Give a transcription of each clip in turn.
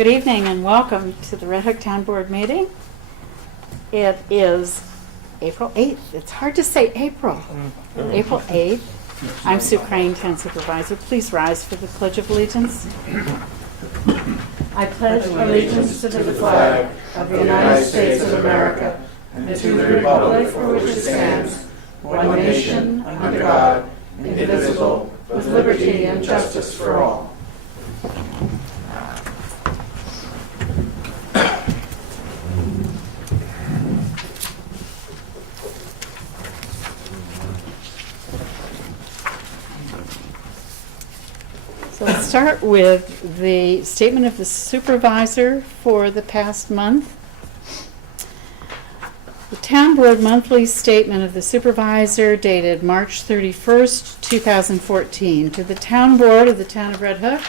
Good evening and welcome to the Red Hook Town Board meeting. It is April 8th. It's hard to say April. April 8th. I'm Sue Crane, Town Supervisor. Please rise for the Pledge of Allegiance. I pledge allegiance to the flag of the United States of America and to the republic for which it stands, one nation, under God, indivisible, with liberty and justice for all. So let's start with the statement of the supervisor for the past month. The Town Board monthly statement of the supervisor dated March 31st, 2014. To the Town Board of the Town of Red Hook,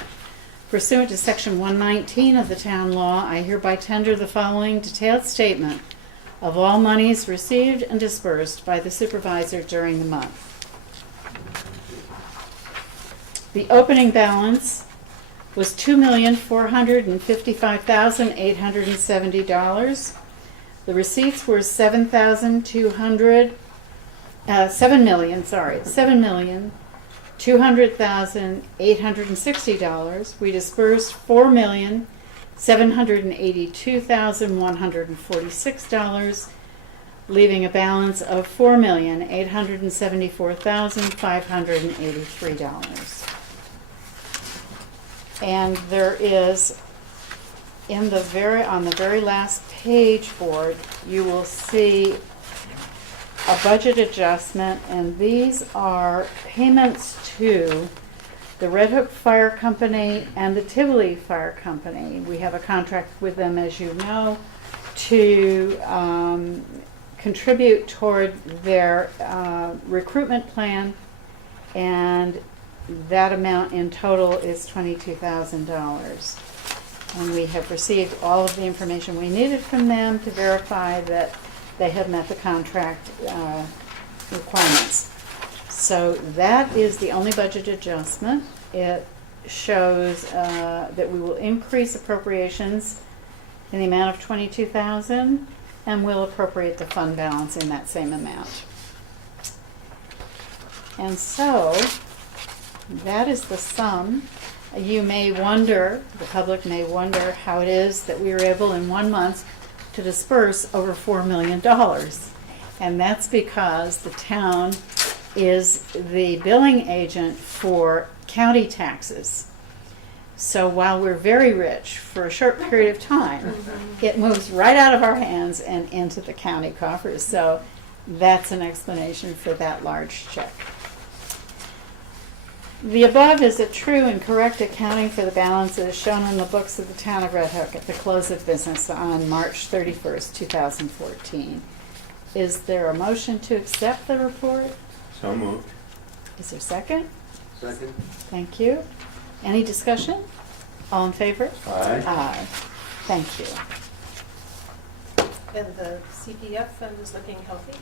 pursuant to Section 119 of the Town Law, I hereby tender the following detailed statement of all monies received and disbursed by the supervisor during the month. The opening balance was $2,455,870. The receipts were $7,200,860. We dispersed $4,782,146, leaving a balance of $4,874,583. And there is, on the very last page board, you will see a budget adjustment, and these are payments to the Red Hook Fire Company and the Tivoli Fire Company. We have a contract with them, as you know, to contribute toward their recruitment plan, and that amount in total is $22,000. And we have received all of the information we needed from them to verify that they have met the contract requirements. So that is the only budget adjustment. It shows that we will increase appropriations in the amount of $22,000 and will appropriate the fund balance in that same amount. And so that is the sum. You may wonder, the public may wonder, how it is that we were able in 1 month to disperse over $4 million. And that's because the town is the billing agent for county taxes. So while we're very rich for a short period of time, it moves right out of our hands and into the county coffers. So that's an explanation for that large check. The above is a true and correct accounting for the balances shown in the books of the Town of Red Hook at the close of business on March 31st, 2014. Is there a motion to accept the report? So moved. Is there a second? Second. Thank you. Any discussion? All in favor? Aye. Aye. Thank you. And the CPF fund is looking healthy?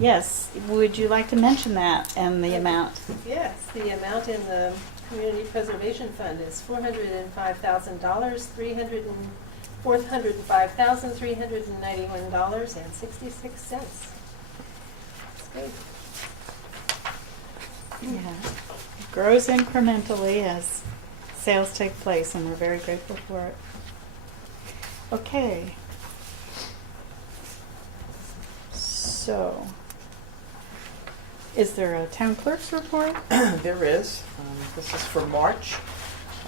Yes, would you like to mention that and the amount? Yes, the amount in the Community Preservation Fund is $405,000, $405,391.66. That's great. Yeah. It grows incrementally as sales take place, and we're very grateful for it. Okay. So, is there a town clerk's report? There is. This is for March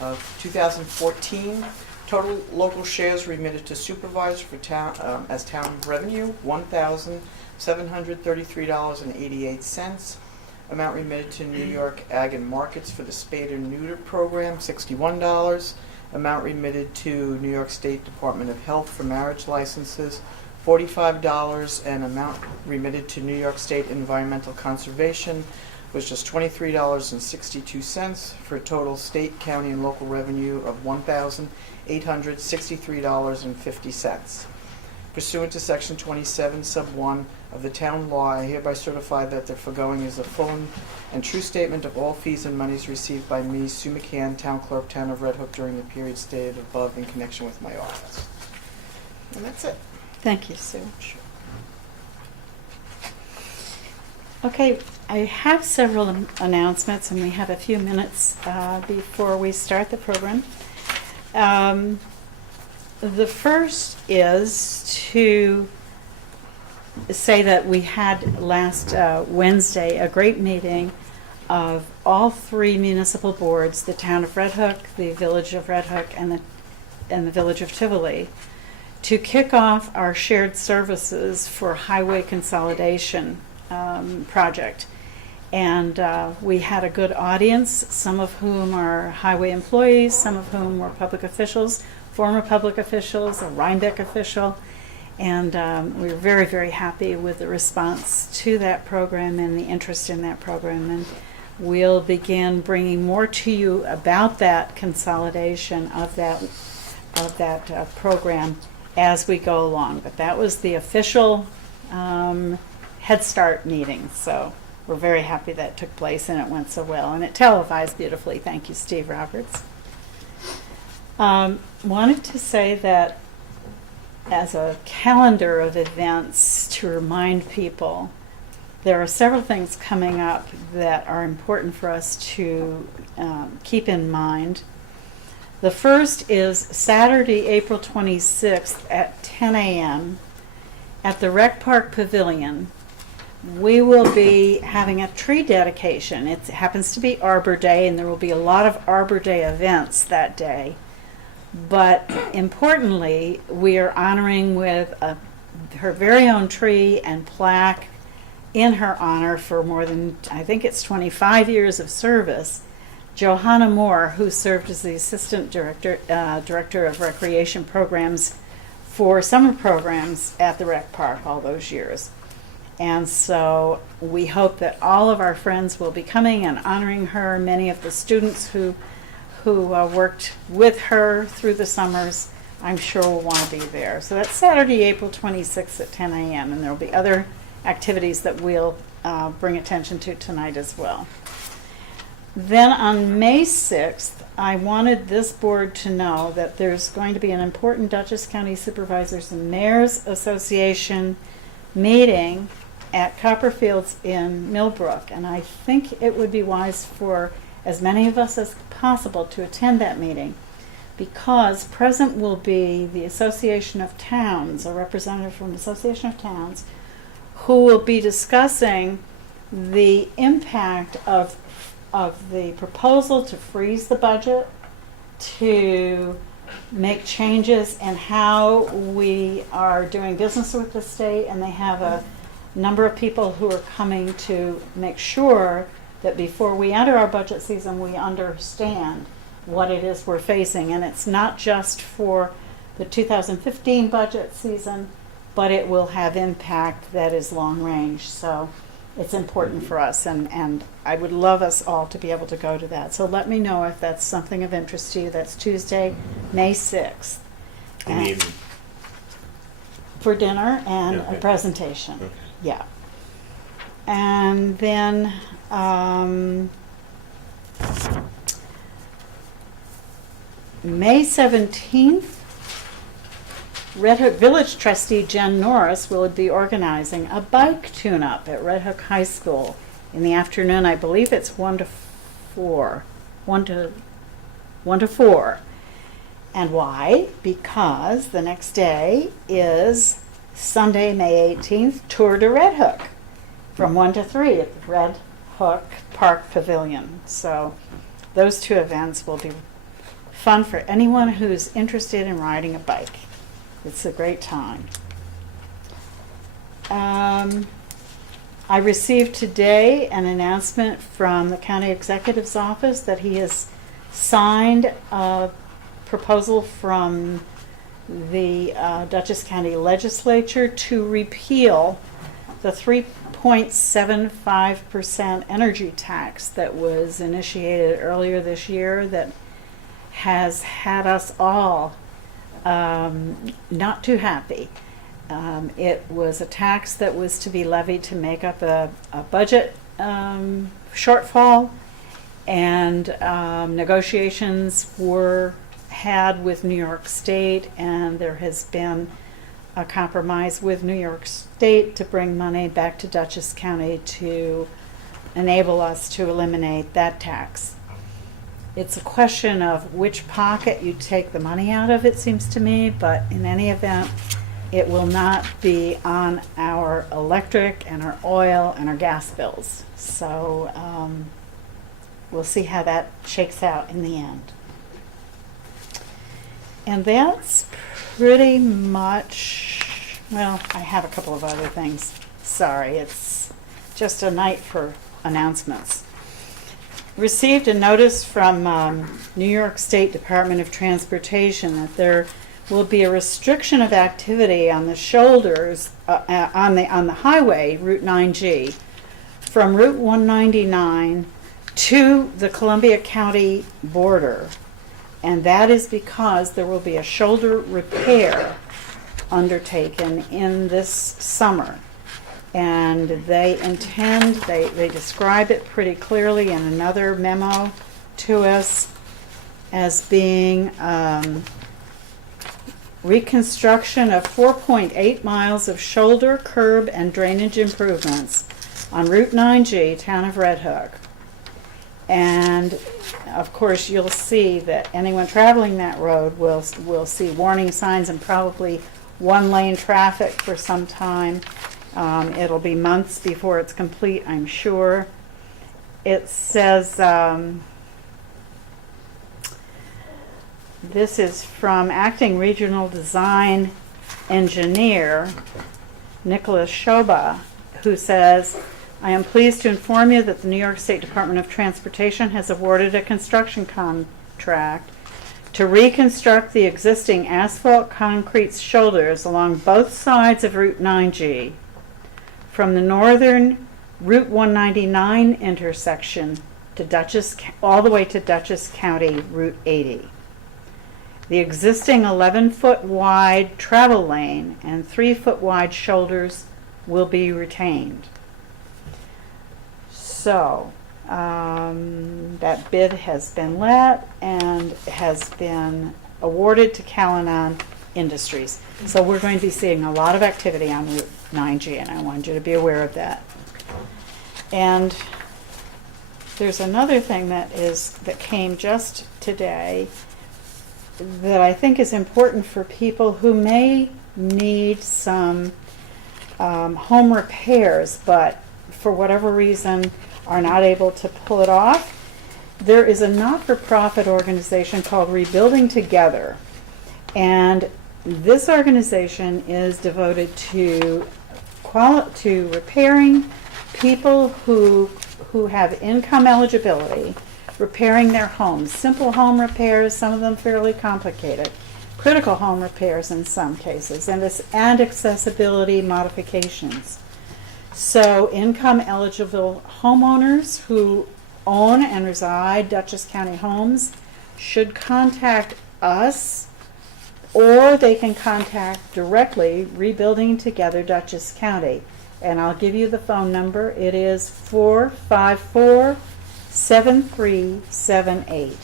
of 2014. Total local shares remitted to supervisor for town as town revenue, $1,733.88. Amount remitted to New York Ag and Markets for the spade and neuter program, $61. Amount remitted to New York State Department of Health for marriage licenses, $45, and amount remitted to New York State Environmental Conservation was just $23.62 for a total state, county, and local revenue of $1,863.50. pursuant to Section 27, Sub 1 of the town law. I hereby certify that the foregoing is a full and true statement of all fees and monies received by me, Sue McCann, Town Clerk, Town of Red Hook, during the period stated above in connection with my office. And that's it. Thank you, Sue. Okay, I have several announcements, and we have a few minutes before we start the program. The first is to say that we had last Wednesday a great meeting of all three municipal boards, the Town of Red Hook, the Village of Red Hook, and the Village of Tivoli, to kick off our shared services for highway consolidation project. And we had a good audience, some of whom are highway employees, some of whom were public officials, former public officials, a Rhinebeck official, and we were very, very happy with the response to that program and the interest in that program. And we'll begin bringing more to you about that consolidation of that program as we go along. But that was the official Head Start meeting, so we're very happy that took place and it went so well, and it televised beautifully. Thank you, Steve Roberts. Wanted to say that as a calendar of events to remind people, there are several things coming up that are important for us to keep in mind. The first is Saturday, April 26th at 10 a.m. at the Rec Park Pavilion. We will be having a tree dedication. It happens to be Arbor Day, and there will be a lot of Arbor Day events that day. But importantly, we are honoring with her very own tree and plaque in her honor for more than, I think it's 25 years of service, Johanna Moore, who served as the Assistant Director of Recreation Programs for summer programs at the Rec Park all those years. And so we hope that all of our friends will be coming and honoring her. Many of the students who worked with her through the summers, I'm sure will want to be there. So that's Saturday, April 26th at 10 a.m. And there will be other activities that we'll bring attention to tonight as well. Then on May 6th, I wanted this board to know that there's going to be an important Dutchess County Supervisors and Mayors Association meeting at Copperfields in Millbrook. And I think it would be wise for as many of us as possible to attend that meeting, because present will be the Association of Towns, a representative from the Association of Towns, who will be discussing the impact of the proposal to freeze the budget, to make changes in how we are doing business with the state, and they have a number of people who are coming to make sure that before we enter our budget season, we understand what it is we're facing. And it's not just for the 2015 budget season, but it will have impact that is long range. So it's important for us, and I would love us all to be able to go to that. So let me know if that's something of interest to you. That's Tuesday, May 6th. In the evening. For dinner and Okay. a presentation. Okay. Yeah. And then May 17th, Red Hook Village Trustee Jen Norris will be organizing a bike tune-up at Red Hook High School in the afternoon. I believe it's 1 to 4. 1 to 4. And why? Because the next day is Sunday, May 18th, Tour de Red Hook from 1 to 3 at the Red Hook Park Pavilion. So those two events will be fun for anyone who's interested in riding a bike. It's a great time. I received today an announcement from the County Executive's Office that he has signed a proposal from the Dutchess County Legislature to repeal the 3.75% energy tax that was initiated earlier this year, that has had us all not too happy. It was a tax that was to be levied to make up a budget shortfall, and negotiations were had with New York State, and there has been a compromise with New York State to bring money back to Dutchess County to enable us to eliminate that tax. It's a question of which pocket you take the money out of, it seems to me, but in any event, it will not be on our electric and our oil and our gas bills. So we'll see how that shakes out in the end. And that's pretty much, well, I have a couple of other things. Sorry, it's just a night for announcements. Received a notice from New York State Department of Transportation that there will be a restriction of activity on the shoulders on the highway Route 9G from Route 199 to the Columbia County border, and that is because there will be a shoulder repair undertaken in this summer. And they intend, they describe it pretty clearly in another memo to us as being reconstruction of 4.8 miles of shoulder, curb, and drainage improvements on Route 9G, town of Red Hook. And of course, you'll see that anyone traveling that road will see warning signs and probably one-lane traffic for some time. It'll be months before it's complete, I'm sure. It says, this is from Acting Regional Design Engineer Nicholas Shoba, who says, I am pleased to inform you that the New York State Department of Transportation has awarded a construction contract to reconstruct the existing asphalt concrete shoulders along both sides of Route 9G from the northern Route 199 intersection to Dutchess, all the way to Dutchess County Route 80. The existing 11-foot wide travel lane and 3-foot wide shoulders will be retained. So that bid has been let and has been awarded to Callanan Industries. So we're going to be seeing a lot of activity on Route 9G, and I wanted you to be aware of that. And there's another thing that came just today that I think is important for people who may need some home repairs, but for whatever reason are not able to pull it off. There is a not-for-profit organization called Rebuilding Together, and this organization is devoted to repairing people who have income eligibility, repairing their homes, simple home repairs, some of them fairly complicated, critical home repairs in some cases, and accessibility modifications. So income eligible homeowners who own and reside Dutchess County homes should contact us, or they can contact directly Rebuilding Together Dutchess County. And I'll give you the phone number. It is 454-7378.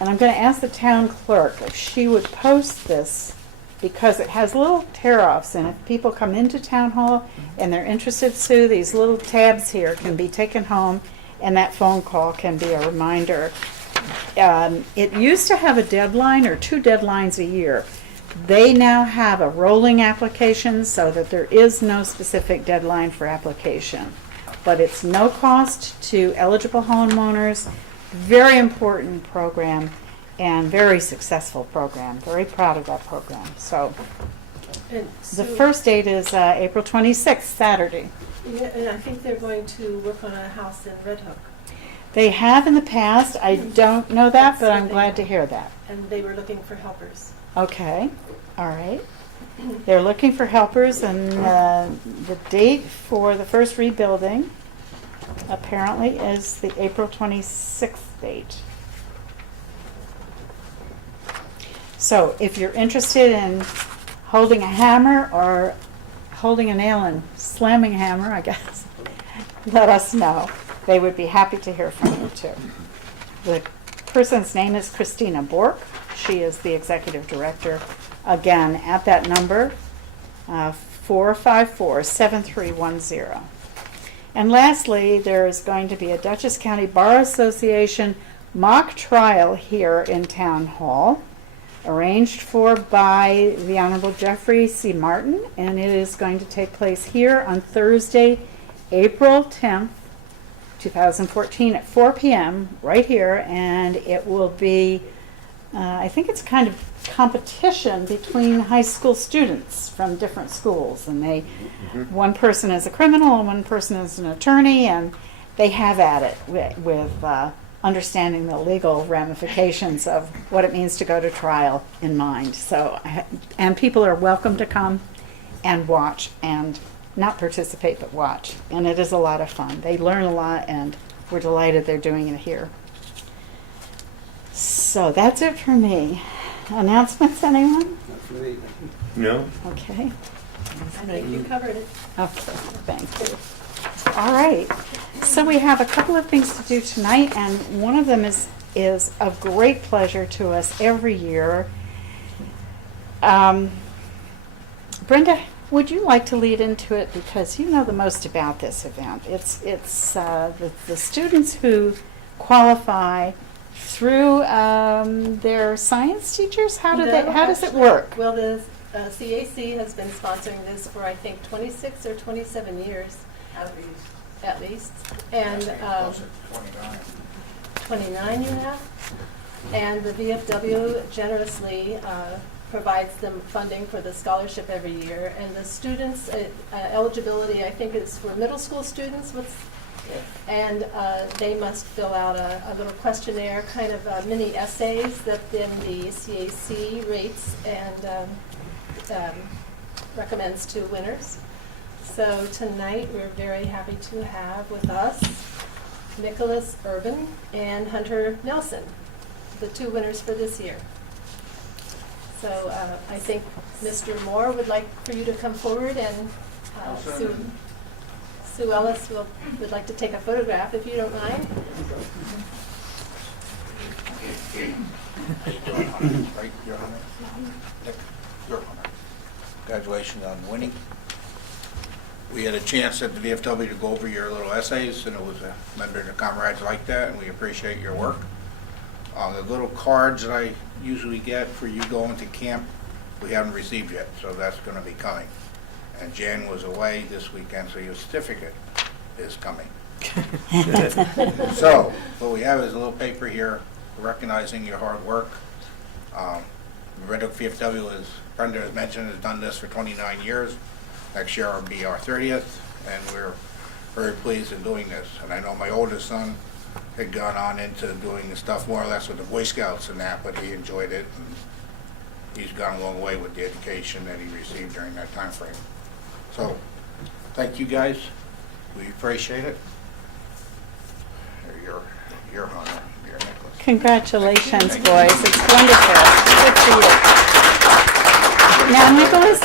And I'm going to ask the town clerk if she would post this, because it has little tear-offs, and if people come into town hall and they're interested, Sue, these little tabs here can be taken home, and that phone call can be a reminder. It used to have a deadline or 2 deadlines a year. They now have a rolling application so that there is no specific deadline for application. But it's no cost to eligible homeowners. Very important program and very successful program. Very proud of that program. So the first date is April 26th, Saturday. Yeah, and I think they're going to work on a house in Red Hook. They have in the past. I don't know that, but I'm glad to hear that. And they were looking for helpers. Okay, all right. They're looking for helpers, and the date for the first rebuilding apparently is the April 26th date. So if you're interested in holding a hammer or holding a nail and slamming a hammer, I guess, let us know. They would be happy to hear from you too. The person's name is Christina Bork. She is the executive director. Again, at that number, 454-7310. And lastly, there is going to be a Dutchess County Bar Association mock trial here in Town Hall, arranged for by the Honorable Jeffrey C. Martin, and it is going to take place here on Thursday, April 10th, 2014 at 4 p.m. right here, and it will be, I think it's kind of competition between high school students from different schools, and one person is a criminal and one person is an attorney, and they have at it with understanding the legal ramifications of what it means to go to trial in mind. So, and people are welcome to come and watch and not participate but watch, and it is a lot of fun. They learn a lot, and we're delighted they're doing it here. So that's it for me. Announcements, anyone? No? Okay. I think you covered it. Okay, thank you. All right, so we have a couple of things to do tonight, and one of them is of great pleasure to us every year. Brenda, would you like to lead into it, because you know the most about this event? It's the students who qualify through their science teachers. How does it work? Well, the CAC has been sponsoring this for, I think, 26 or 27 years. At least. And 29 you have? And the VFW generously provides them funding for the scholarship every year. And the students' eligibility, I think, is for middle school students. And they must fill out a little questionnaire, kind of mini essays that then the CAC rates and recommends to winners. So tonight we're very happy to have with us Nicholas Urban and Hunter Nelson, the two winners for this year. So I think Mr. Moore would like for you to come forward, and Sue Ellis would like to take a photograph if you don't mind. How you doing, Hunter? Right, you're Hunter? Nick, you're Hunter. Congratulations on winning. We had a chance at the VFW to go over your little essays, and it was a member of the comrades like that, and we appreciate your work. The little cards that I usually get for you going to camp, we haven't received yet, so that's going to be coming. And Jan was away this weekend, so your certificate is coming. So, what we have is a little paper here recognizing your hard work. Red Oak VFW, as Brenda has mentioned, has done this for 29 years. Next year will be our 30th, and we're very pleased in doing this. And I know my oldest son had gone on into doing the stuff more or less with the Boy Scouts and that, but he enjoyed it, and he's gone a long way with the education that he received during that time frame. So, thank you guys. We appreciate it. You're Hunter. You're Nicholas. Congratulations, boys. It's wonderful. Good for you. Now, Nicholas,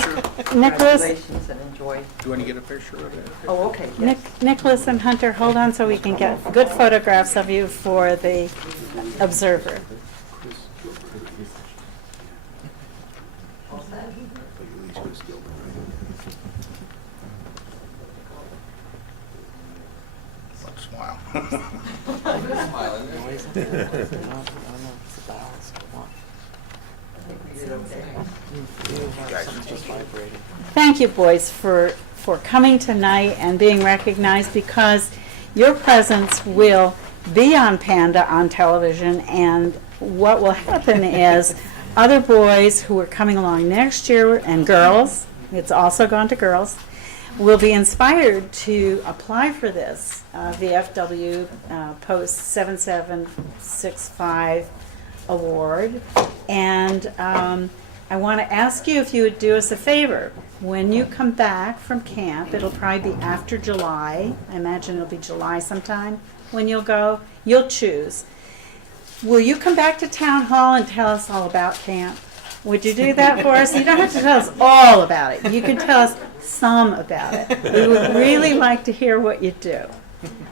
Congratulations and enjoy. Do you want to get a picture of it? Oh, okay, yes. Nicholas and Hunter, hold on so we can get good photographs of you for the Observer. Let's smile. Thank you, boys, for coming tonight and being recognized, because your presence will be on Panda on television, and what will happen is other boys who are coming along next year, and girls, it's also gone to girls, will be inspired to apply for this VFW Post 7765 award. And I want to ask you if you would do us a favor. When you come back from camp, it'll probably be after July. I imagine it'll be July sometime when you'll go. You'll choose. Will you come back to Town Hall and tell us all about camp? Would you do that for us? You don't have to tell us all about it. You can tell us some about it. We would really like to hear what you do.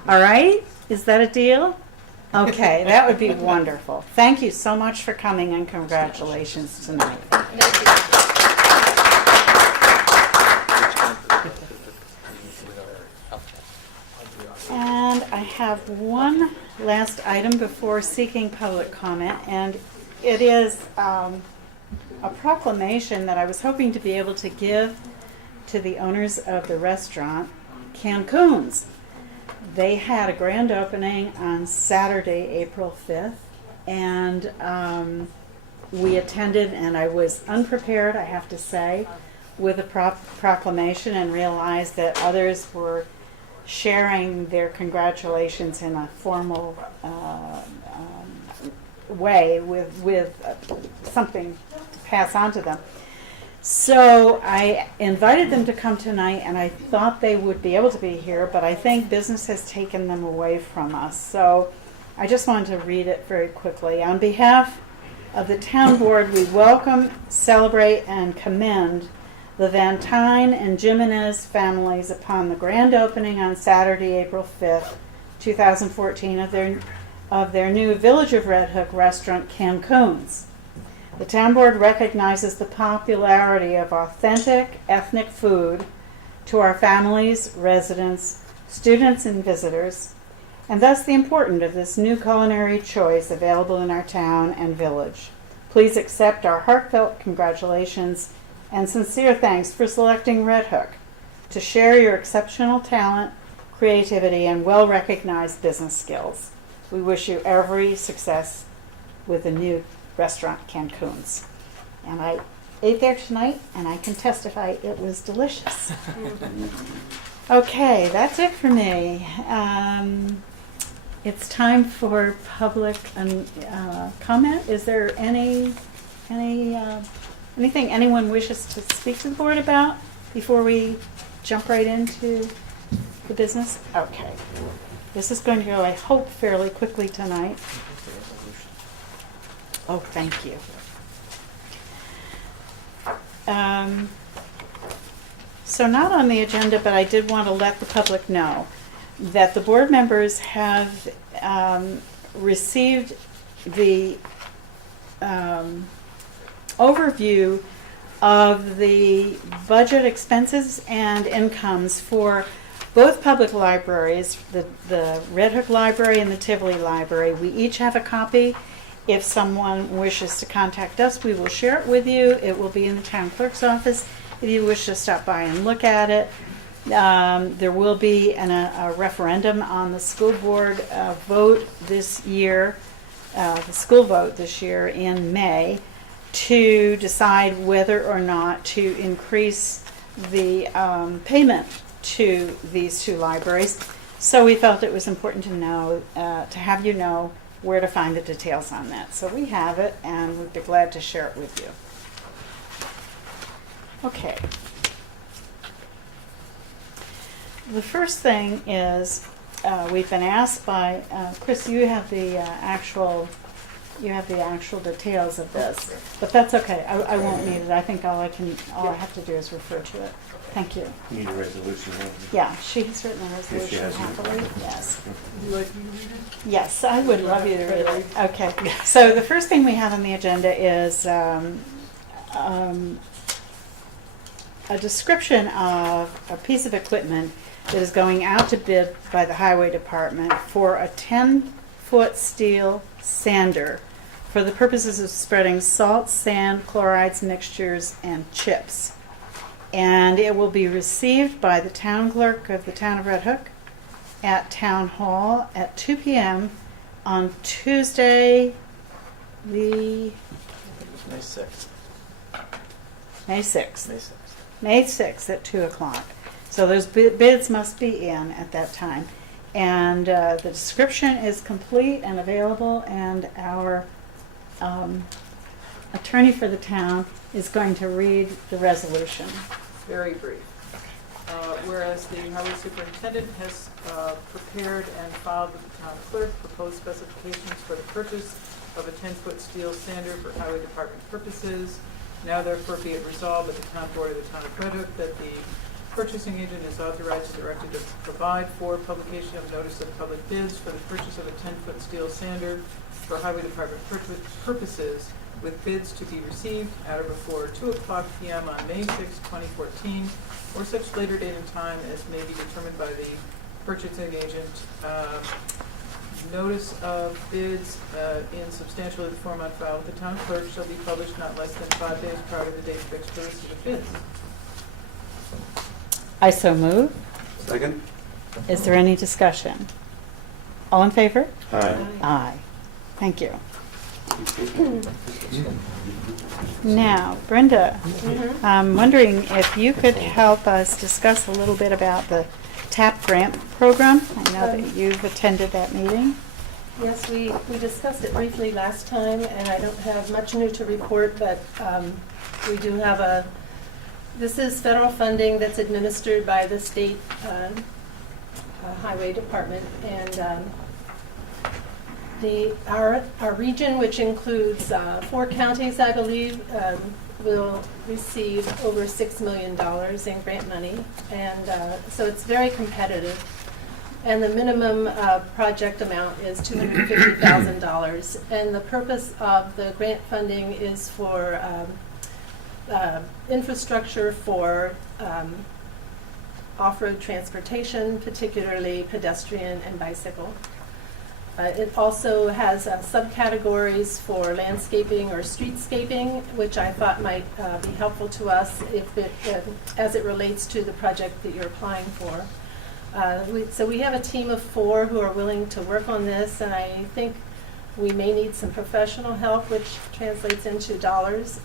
All right? Is that a deal? Okay, that would be wonderful. Thank you so much for coming and congratulations tonight. And I have one last item before seeking public comment, and it is a proclamation that I was hoping to be able to give to the owners of the restaurant, Cancun's. They had a grand opening on Saturday, April 5th, and we attended, and I was unprepared, I have to say, with a proclamation, and realized that others were sharing their congratulations in a formal way with something to pass on to them. So I invited them to come tonight, and I thought they would be able to be here, but I think business has taken them away from us. So I just wanted to read it very quickly. On behalf of the town board, we welcome, celebrate, and commend the Van Tyne and Jimenez families upon the grand opening on Saturday, April 5th, 2014 of their new Village of Red Hook restaurant, Cancun's. The town board recognizes the popularity of authentic ethnic food to our families, residents, students, and visitors, and thus the importance of this new culinary choice available in our town and village. Please accept our heartfelt congratulations and sincere thanks for selecting Red Hook to share your exceptional talent, creativity, and well-recognized business skills. We wish you every success with the new restaurant, Cancun's. And I ate there tonight, and I can testify it was delicious. Okay, that's it for me. It's time for public comment. Is there anything anyone wishes to speak to the board about before we jump right into the business? Okay. This is going to go, I hope, fairly quickly tonight. Oh, thank you. So not on the agenda, but I did want to let the public know that the board members have received the overview of the budget expenses and incomes for both public libraries, the Red Hook Library and the Tivoli Library. We each have a copy. If someone wishes to contact us, we will share it with you. It will be in the town clerk's office if you wish to stop by and look at it. There will be a referendum on the school board vote this year, the school vote this year in May, to decide whether or not to increase the payment to these two libraries. So we felt it was important to know, to have you know where to find the details on that. So we have it, and we'd be glad to share it with you. Okay. The first thing is we've been asked by Chris. You have the actual details of this, but that's okay. I won't need it. I think all I have to do is refer to it. Thank you. You need a resolution, don't you? Yeah, she's written a resolution has happily. it. Yes. Would you like me to read it? Yes, I would love you to read it. Okay. So the first thing we have on the agenda is a description of a piece of equipment that is going out to bid by the Highway Department for a 10-foot steel sander for the purposes of spreading salt, sand, chlorides, mixtures, and chips. And it will be received by the town clerk of the town of Red Hook at Town Hall at 2 p.m. on Tuesday, the May 6th. May 6th. May 6th. May 6th at 2 o'clock. So those bids must be in at that time. And the description is complete and available, and our attorney for the town is going to read the resolution. Very brief. Whereas the highway superintendent has prepared and filed with the town clerk proposed specifications for the purchase of a 10-foot steel sander for highway department purposes. Now therefore be it resolved by the town board of the town of Red Hook that the purchasing agent is authorized and directed to provide for publication of notice of public bids for the purchase of a 10-foot steel sander for highway department purposes, with bids to be received at or before 2:00 p.m. on May 6, 2014, or such later date and time as may be determined by the purchasing agent. Notice of bids in substantially the form on file with the town clerk shall be published not less than 5 days prior to the date fixed for receipt of bids. I so move. Second? Is there any discussion? All in favor? Aye. Aye. Thank you. Now, Brenda, I'm wondering if you could help us discuss a little bit about the TAP grant program. I know that you've attended that meeting. Yes, we discussed it briefly last time, and I don't have much new to report, but we do have this is federal funding that's administered by the state highway department, and our region, which includes 4 counties, I believe, will receive over $6 million in grant money, and so it's very competitive. And the minimum project amount is $250,000. And the purpose of the grant funding is for infrastructure for off-road transportation, particularly pedestrian and bicycle. It also has subcategories for landscaping or streetscaping, which I thought might be helpful to us as it relates to the project that you're applying for. So we have a team of 4 who are willing to work on this, and I think we may need some professional help, which translates into dollars.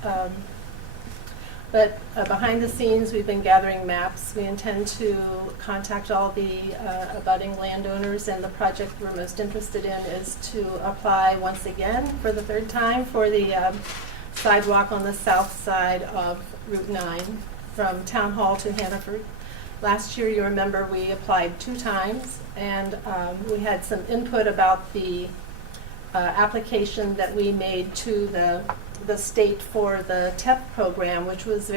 But behind the scenes, we've been gathering maps. We intend to contact all the abutting landowners, and the project we're most interested in is to apply once again for the 3rd time for the sidewalk on the south side of Route 9 from Town Hall to Hannaford. Last year, you remember, we applied 2 times, and we had some input about the application that we made to the state for the TEP program, which is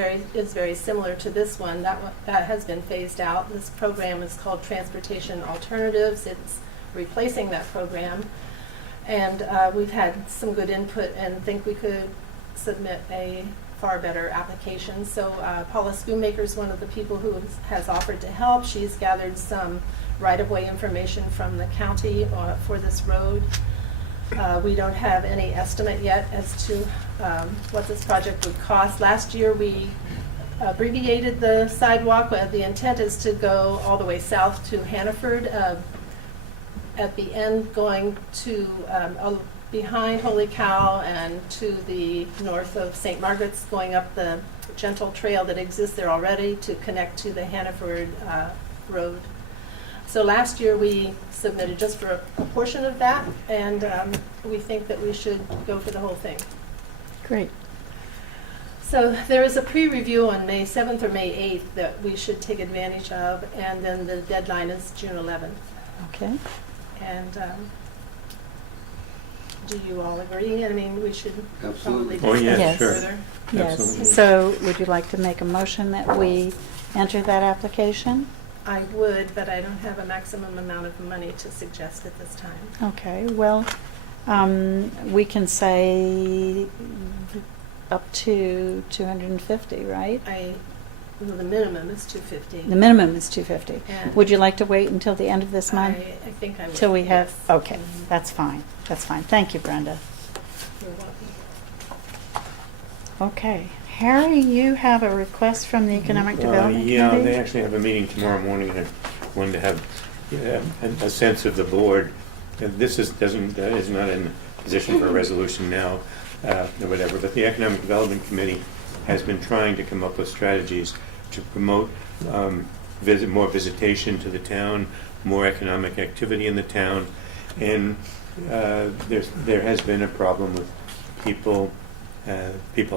very similar to this one. That has been phased out. This program is called Transportation Alternatives. It's replacing that program, and we've had some good input and think we could submit a far better application. So Paula Schoonmaker is one of the people who has offered to help. She's gathered some right-of-way information from the county for this road. We don't have any estimate yet as to what this project would cost. Last year we abbreviated the sidewalk. The intent is to go all the way south to Hannaford, at the end going to behind Holy Cow and to the north of St. Margaret's, going up the gentle trail that exists there already to connect to the Hannaford road. So last year we submitted just for a portion of that, and we think that we should go for the whole thing. Great. So there is a pre-review on May 7th or May 8th that we should take advantage of, and then the deadline is June 11th. Okay. And do you all agree? I mean, we should probably Absolutely. Oh, discuss yeah, it sure. further. Yes. Absolutely. So would you like to make a motion that we enter that application? I would, but I don't have a maximum amount of money to suggest at this time. Okay, well, we can say up to 250, right? The minimum is 250. The minimum is 250. And Would you like to wait until the end of this month? I think I would. Till we have, yes. okay, Mhm. that's fine, that's fine. Thank you, Brenda. You're welcome. Okay, Harry, you have a request from the Economic Development Yeah, Committee? they actually have a meeting tomorrow morning, and I wanted to have a sense of the board. And this is not in a position for a resolution now, or whatever, but the Economic Development Committee has been trying to come up with strategies to promote more visitation to the town, more economic activity in the town, and there has been a problem with people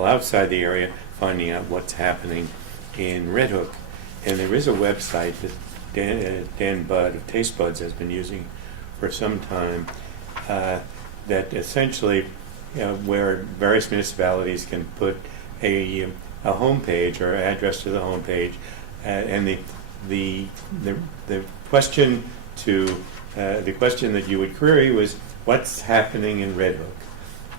outside the area finding out what's happening in Red Hook. And there is a website that Dan Budd of Taste Buds has been using for some time that essentially where various municipalities can put a homepage or address to the homepage, and the question the question that you would query was what's happening in Red Hook,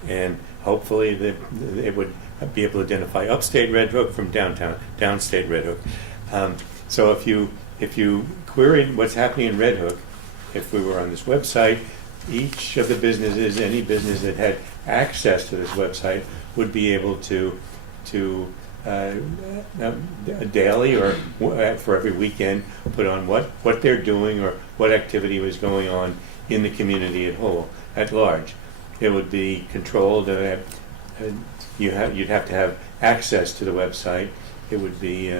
and hopefully it would be able to identify upstate Red Hook from downstate Red Hook. So if you queried what's happening in Red Hook, if we were on this website, each of the businesses, any business that had access to this website, would be able to daily or for every weekend put on what they're doing or what activity was going on in the community at large. It would be controlled. You'd have to have access to the website. It would be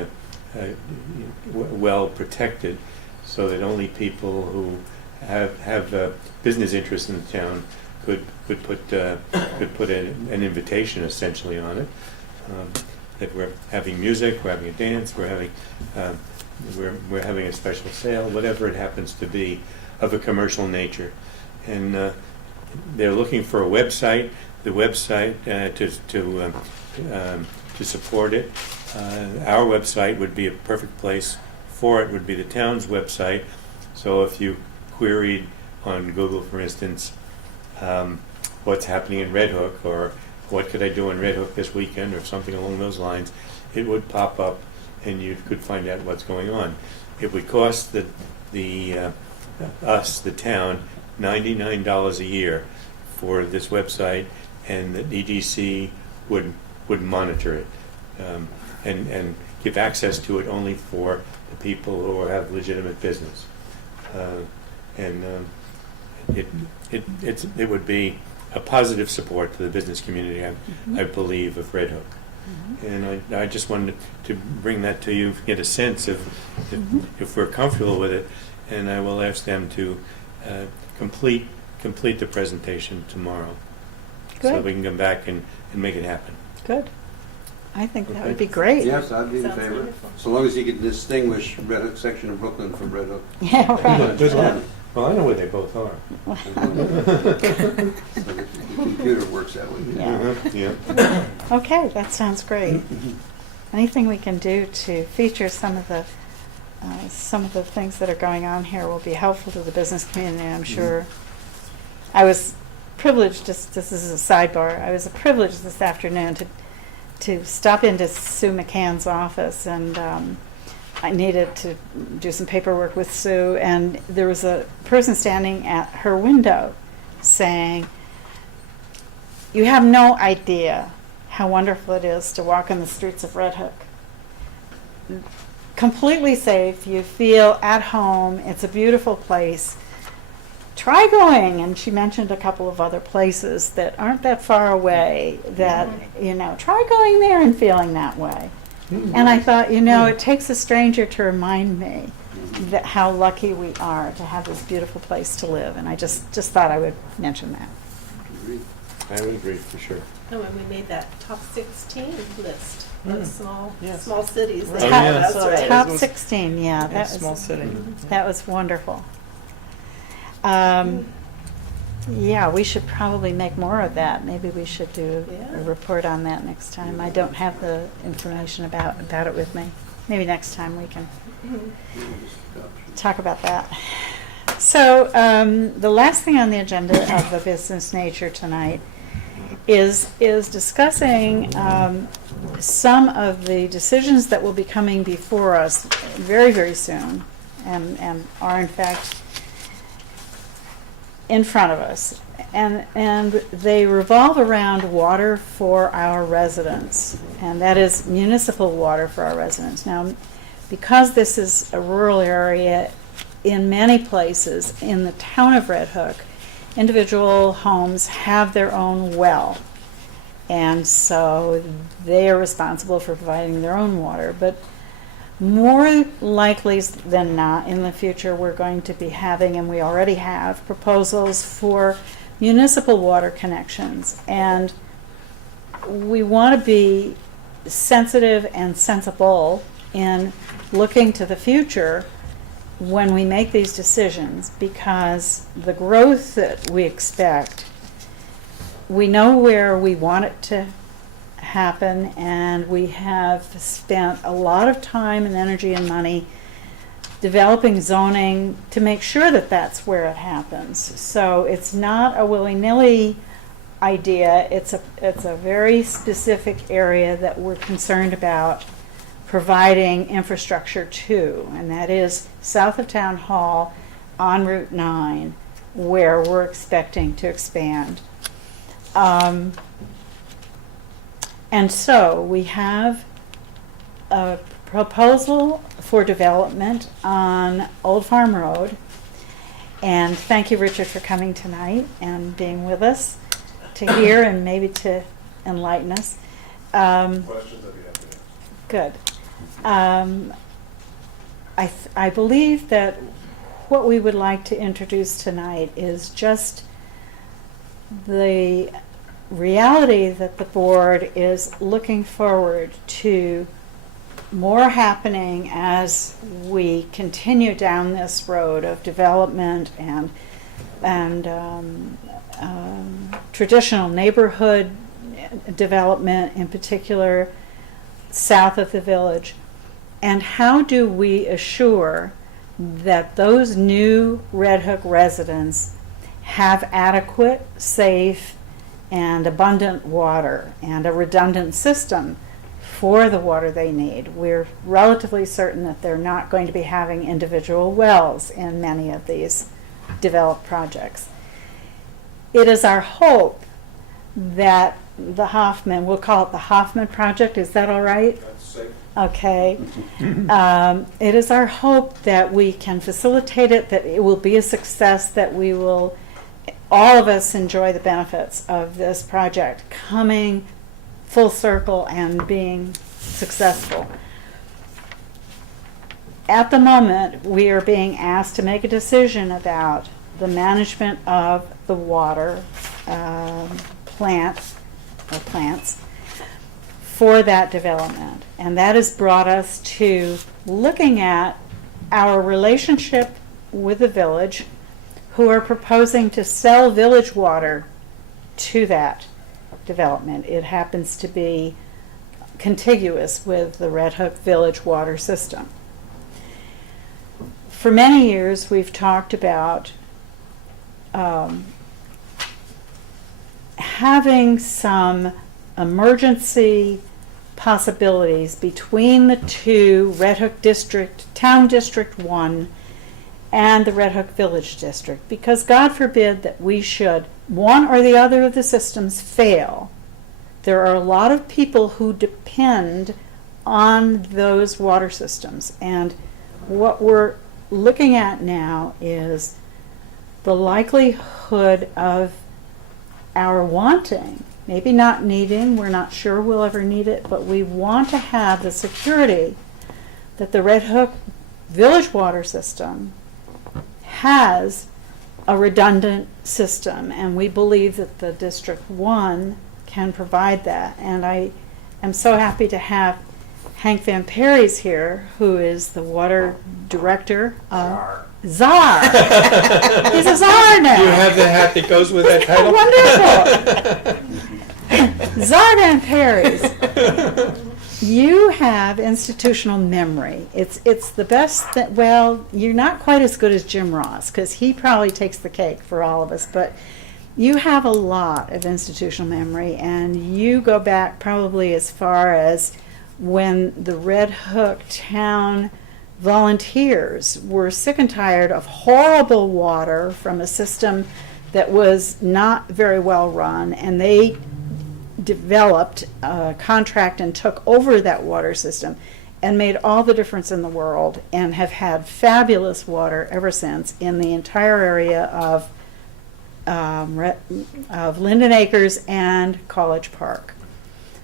well protected, so that only people who have business interests in the town could put an invitation essentially on it. That we're having music, we're having a dance, we're having a special sale, whatever it happens to be, of a commercial nature, and they're looking for a website. The website to support it. Our website would be a perfect place for it. Would be the town's website. So if you queried on Google, for instance, what's happening in Red Hook, or what could I do in Red Hook this weekend, or something along those lines, it would pop up and you could find out what's going on. It would cost us, the town, $99 a year for this website, and the EDC would monitor it and give access to it only for the people who have legitimate business. It would be a positive support to the business community, I believe, of Red Hook. And I just wanted to bring that to you, get a sense of if we're comfortable with it, and I will ask them to complete the presentation tomorrow. So Good. we can come back and make it happen. Good. I think that Okay. would be great. Yes, I'd be in Sounds favor, wonderful. so long as you can distinguish Red Hook section of Brooklyn from Red Hook. Yeah, right. Good one. Well, I know where they both are. The computer works that way. Yeah. Yeah. Okay, that sounds great. Anything we can do to feature some of the things that are going on here will be helpful to the business community, I'm sure. I was privileged, just this is a sidebar, I was privileged this afternoon to stop into Sue McCann's office, and I needed to do some paperwork with Sue, and there was a person standing at her window saying, "You have no idea how wonderful it is to walk in the streets of Red Hook. Completely safe, you feel at home, it's a beautiful place. Try going," and she mentioned a couple of other places that aren't that far away that, try going there and feeling that way. And I thought, it takes a stranger to remind me that how lucky we are to have this beautiful place to live, and I just thought I would mention that. Agreed. I would agree, for sure. And when we made that top 16 list, those small Yes. cities. Right. that- Oh, yeah. that's right. Top It was- 16, yeah, Yeah, small was city. that was wonderful. Yeah, we should probably make more of that. Maybe we should do a Yeah. report on that next time. I don't have the information about it with me. Maybe next time we can talk about that. So the last thing on the agenda of the business nature tonight is discussing some of the decisions that will be coming before us very, very soon, and are in fact in front of us, and they revolve around water for our residents, and that is municipal water for our residents. Now, because this is a rural area, in many places in the town of Red Hook, individual homes have their own well, and so they are responsible for providing their own water. But more likely than not, in the future, we're going to be having, and we already have, proposals for municipal water connections. And we want to be sensitive and sensible in looking to the future when we make these decisions, because the growth that we expect, we know where we want it to happen, and we have spent a lot of time and energy and money developing zoning to make sure that that's where it happens. So it's not a willy-nilly idea, it's a very specific area that we're concerned about providing infrastructure to, and that is south of Town Hall on Route 9, where we're expecting to expand. And so we have a proposal for development on Old Farm Road. And thank you, Richard, for coming tonight and being with us to hear and maybe to enlighten us. Questions that we have to answer. Good. I believe that what we would like to introduce tonight is just the reality that the board is looking forward to more happening as we continue down this road of development and traditional neighborhood development, in particular south of the village. And how do we assure that those new Red Hook residents have adequate, safe, and abundant water and a redundant system for the water they need? We're relatively certain that they're not going to be having individual wells in many of these developed projects. It is our hope that the Hoffman, we'll call it the Hoffman Project, is that all right? That's safe. Okay. It is our hope that we can facilitate it, that it will be a success, that we will, all of us, enjoy the benefits of this project coming full circle and being successful. At the moment, we are being asked to make a decision about the management of the water plants for that development. And that has brought us to looking at our relationship with the village, who are proposing to sell village water to that development. It happens to be contiguous with the Red Hook Village water system. For many years, we've talked about having some emergency possibilities between the two, Red Hook District, Town District 1 and the Red Hook Village District, because God forbid that we should, one or the other of the systems, fail. There are a lot of people who depend on those water systems, and what we're looking at now is the likelihood of our wanting, maybe not needing, we're not sure we'll ever need it, but we want to have the security that the Red Hook Village water system has a redundant system, and we believe that the District 1 can provide that. And I am so happy to have Hank Van Perry's here, who is the water director. Czar. He's a czar now. Do you have the hat that goes with that title? Wonderful. Czar Van Perry's. You have institutional memory. It's the best that, well, you're not quite as good as Jim Ross, because he probably takes the cake for all of us, but you have a lot of institutional memory, and you go back probably as far as when the Red Hook town volunteers were sick and tired of horrible water from a system that was not very well run, and they developed a contract and took over that water system and made all the difference in the world, and have had fabulous water ever since in the entire area of Linden Acres and College Park.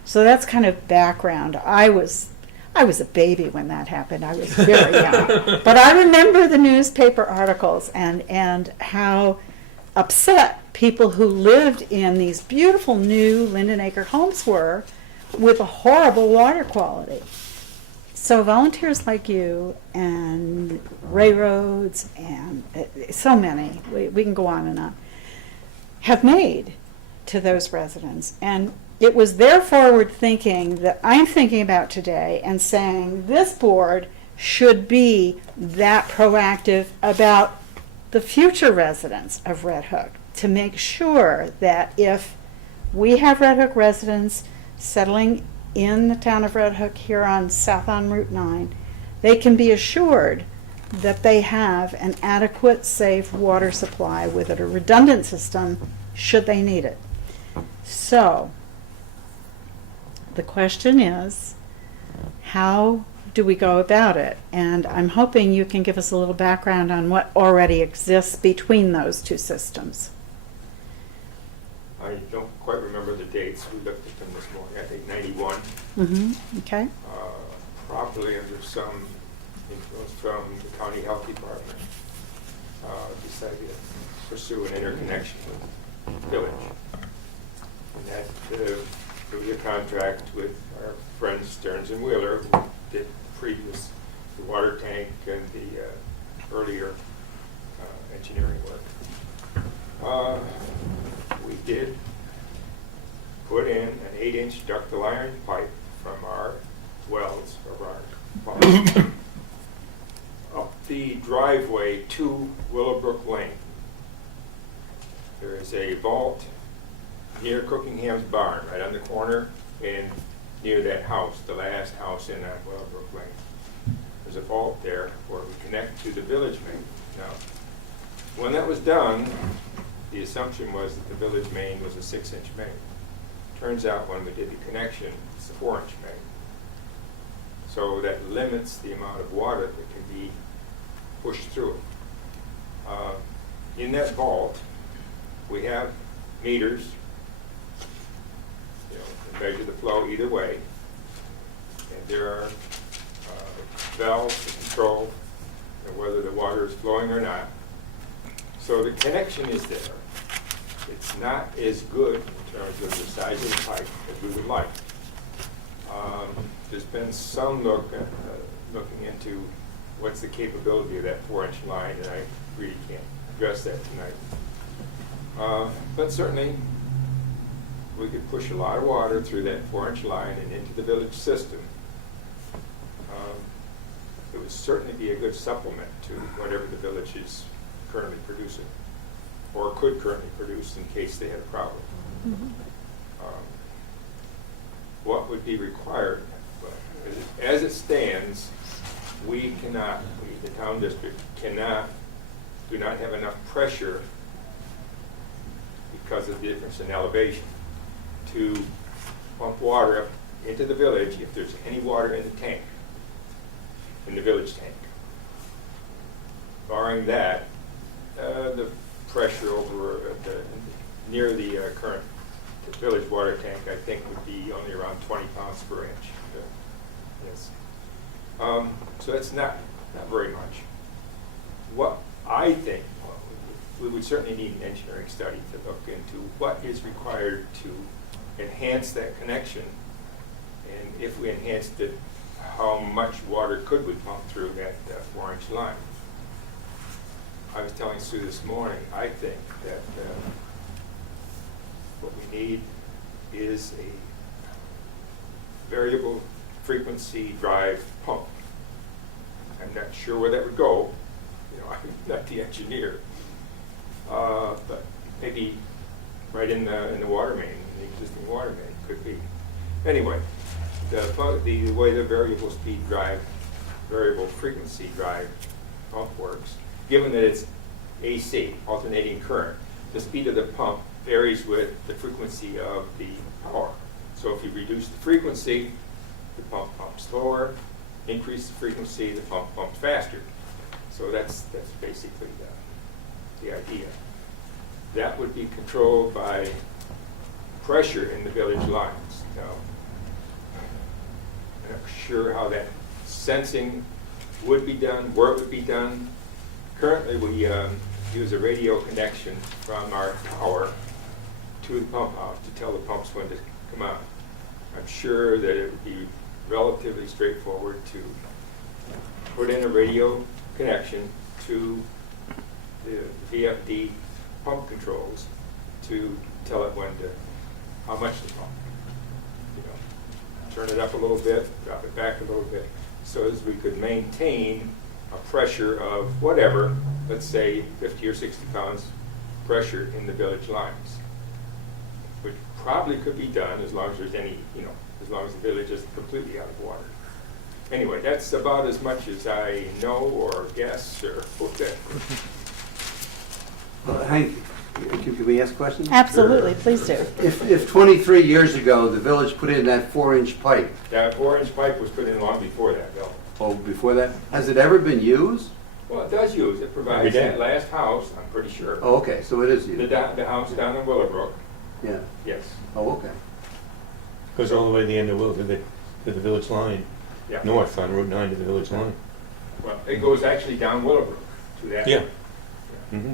So that's kind of background. I was a baby when that happened. I was very young. But I remember the newspaper articles and how upset people who lived in these beautiful new Linden Acre homes were with a horrible water quality. So volunteers like you and Ray Rhodes and so many, we can go on and on, have made to those residents. And it was their forward thinking that I'm thinking about today and saying this board should be that proactive about the future residents of Red Hook, to make sure that if we have Red Hook residents settling in the town of Red Hook here on south on Route 9, they can be assured that they have an adequate, safe water supply with a redundant system should they need it. So, the question is, how do we go about it? And I'm hoping you can give us a little background on what already exists between those two systems. I don't quite remember the dates. We looked at them this morning. I think 91. Mm-hmm. Okay. Probably under some influence from the county health department, decided to pursue an interconnection with the village. And that through the contract with our friends Stearns and Wheeler, who did previous the water tank and the earlier engineering work. We did put in an 8-inch ductile iron pipe from our wells of our ponds up the driveway to Willowbrook Lane. There is a vault near Cookingham's barn, right on the corner, and near that house, the last house in that Willowbrook Lane. There's a vault there where we connect to the village main. Now, when that was done, the assumption was that the village main was a 6-inch main. Turns out when we did the connection, it's a 4-inch main. So that limits the amount of water that can be pushed through it. In that vault, we have meters, to measure the flow either way. And there are valves to control whether the water is flowing or not. So the connection is there. It's not as good in terms of the size of the pipe as we would like. There's been some looking into what's the capability of that 4-inch line, and I really can't address that tonight. But certainly, we could push a lot of water through that 4-inch line and into the village system. It would certainly be a good supplement to whatever the village is currently producing, or could currently produce in case they had a problem. Mm-hmm. What would be required? As it stands, we, the town district, do not have enough pressure because of the difference in elevation to pump water up into the village if there's any water in the tank, in the village tank. Barring that, the pressure over near the current village water tank, I think, would be only around 20 pounds per inch. Yes. So that's not very much. What I think, we would certainly need an engineering study to look into what is required to enhance that connection, and if we enhanced it, how much water could we pump through that 4-inch line. I was telling Sue this morning, I think that what we need is a variable frequency drive pump. I'm not sure where that would go. I'm not the engineer, but maybe right in the water main, in the existing water main, could be. Anyway, the way the variable speed drive, variable frequency drive pump works, given that it's AC, alternating current, the speed of the pump varies with the frequency of the power. So if you reduce the frequency, the pump pumps slower. Increase the frequency, the pump pumps faster. So that's basically the idea. That would be controlled by pressure in the village lines. Now, I'm not sure how that sensing would be done, where it would be done. Currently, we use a radio connection from our tower to the pump house to tell the pumps when to come out. I'm sure that it would be relatively straightforward to put in a radio connection to the VFD pump controls to tell it how much to pump. turn it up a little bit, drop it back a little bit, so as we could maintain a pressure of whatever, let's say 50 or 60 pounds pressure in the village lines, which probably could be done as long as there's any, as long as the village isn't completely out of water. Anyway, that's about as much as I know or guess or whatever. Hank, can we ask questions? Absolutely, please do. If 23 years ago, the village put in that 4-inch pipe, That 4-inch pipe was put in long before that, Bill. oh, before that, has it ever been used? Well, it does use, it Every provides day. that last house, I'm pretty sure. Oh, okay, so it is The, used. the house down in Willowbrook, Yeah, yes, oh, okay. Goes all the way to the end of to the village line, yeah. north on Route 9 to the village line. Well, it goes actually down Willowbrook to that. Yeah. Mm-hmm.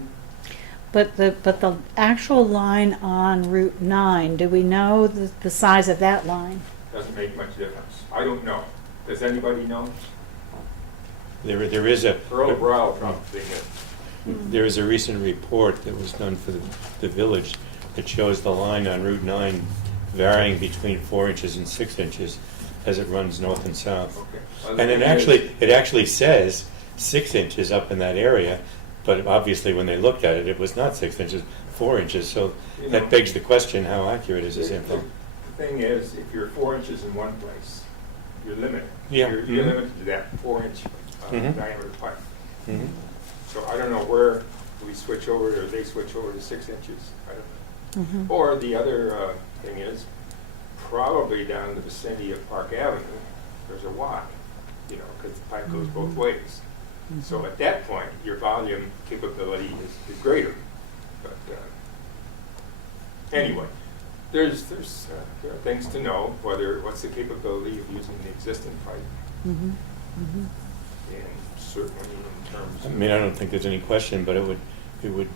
But the actual line on Route 9, do we know the size of that line? Doesn't make much difference. I don't know. Does anybody know? There is a Earl Brow probably is. there is a recent report that was done for the village that shows the line on Route 9 varying between 4 inches and 6 inches as it runs north and south. Okay. Well, And the thing is- it actually says 6 inches up in that area, but obviously when they looked at it, it was not 6 inches, 4 inches. So You know, that begs the question: how accurate is this info? The thing is, if you're 4 inches in one place, you're limited. Yeah. You're Mhm. limited to that 4-inch Mhm. diameter pipe. Mhm. So I don't know where we switch over or they switch over to 6 inches. I don't know. Mhm. Or the other thing is, probably down in the vicinity of Park Avenue, there's a Y, because the pipe goes both ways. So at that point, your volume capability is greater. But anyway, there are things to know, what's the capability of using the existing pipe, Mhm. Mhm. and certainly in terms I of. mean, I don't think there's any question, but it would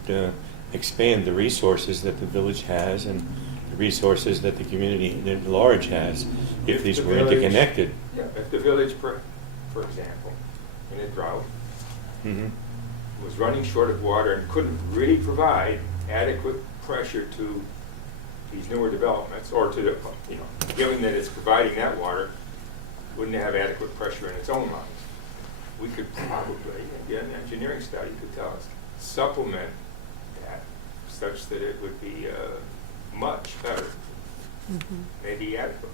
expand the resources that the village has and the resources that the community at large has if these the were village- interconnected. Yeah, if the village, for example, in a drought, Mhm. was running short of water and couldn't really provide adequate pressure to these newer developments, or to the, given that it's providing that water, wouldn't have adequate pressure in its own lines. We could probably, again, an engineering study could tell us, supplement that such that it would be much better, maybe adequate.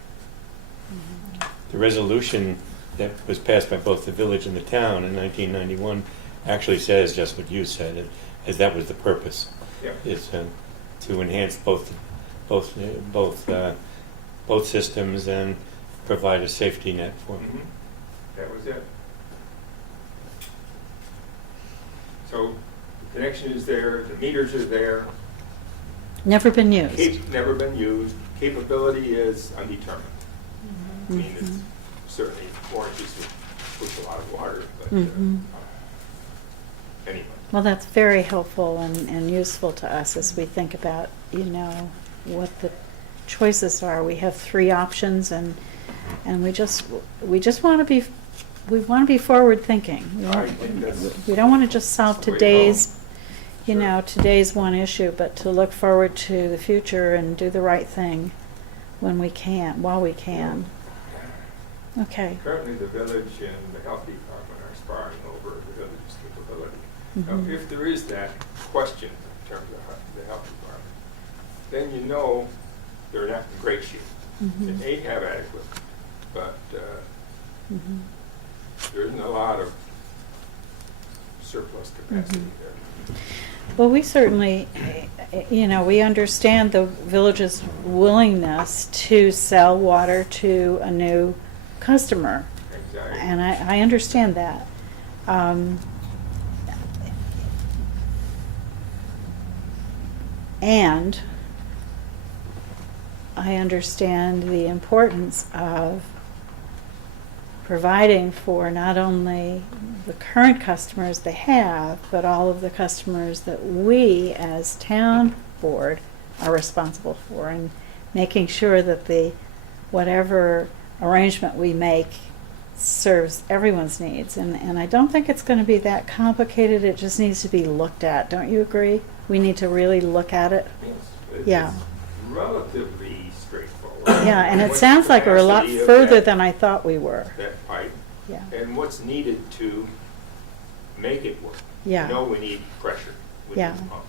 The resolution that was passed by both the village and the town in 1991 actually says just what you said, as that was the purpose. Yeah. Is to enhance both systems and provide a safety net for them. Mhm. That was it. So the connection is there, the meters are there, Never been used. never been used, capability is undetermined. I mean, it's certainly 4 inches would push a lot of water, but anyway. Well, that's very helpful and useful to us as we think about, what the choices are. We have 3 options, and we just want to be forward thinking. I think that's We don't want to just solve the way to today's, Sure. today's one issue, but to look forward to the future and do the right thing while we can. Okay. Currently, the village and the health department are sparring over the village's capability. Now, Mhm. if there is that question in terms of the health department, then they're not in great shape. Mhm. They may have adequate, but Mhm. there isn't a lot of surplus capacity there. Well, we certainly, we understand the village's willingness to sell water to a new customer, Exactly. and I understand that. And I understand the importance of providing for not only the current customers they have, but all of the customers that we as town board are responsible for, and making sure that whatever arrangement we make serves everyone's needs. And I don't think it's going to be that complicated. It just needs to be looked at. Don't you agree? We need to really look at it. Yes, Yeah. it's relatively straightforward. Yeah, and it What's sounds the like we're a lot capacity of further that- than I thought we were. that pipe, Yeah, and what's needed to make it work. Yeah. We know we need pressure with Yeah. this pump.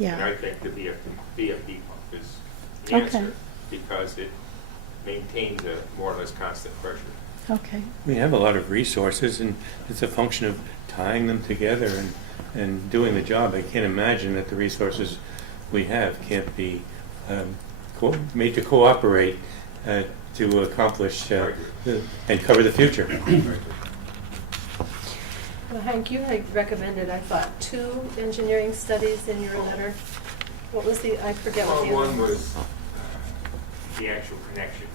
And I yeah, think the VFD pump is the Okay. answer, because it maintains a more or less constant pressure. okay. We have a lot of resources, and it's a function of tying them together and doing the job. I can't imagine that the resources we have can't be made to cooperate to accomplish and cover the future. Well, Hank, you had recommended, I thought, 2 engineering studies in your letter. What was the, I forget what the Well, other one one was the actual connection.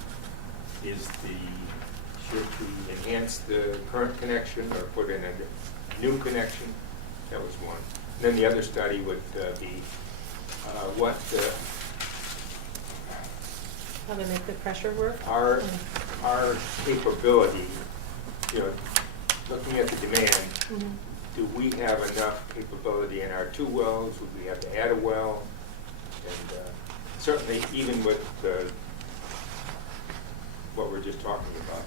Should we enhance the current connection or put in a new connection? That was one. Then the other study would be what How to make the pressure work? our capability, you know, looking at the demand, Mhm. do we have enough capability in our 2 wells? Would we have to add a well? And certainly, even with what we're just talking about,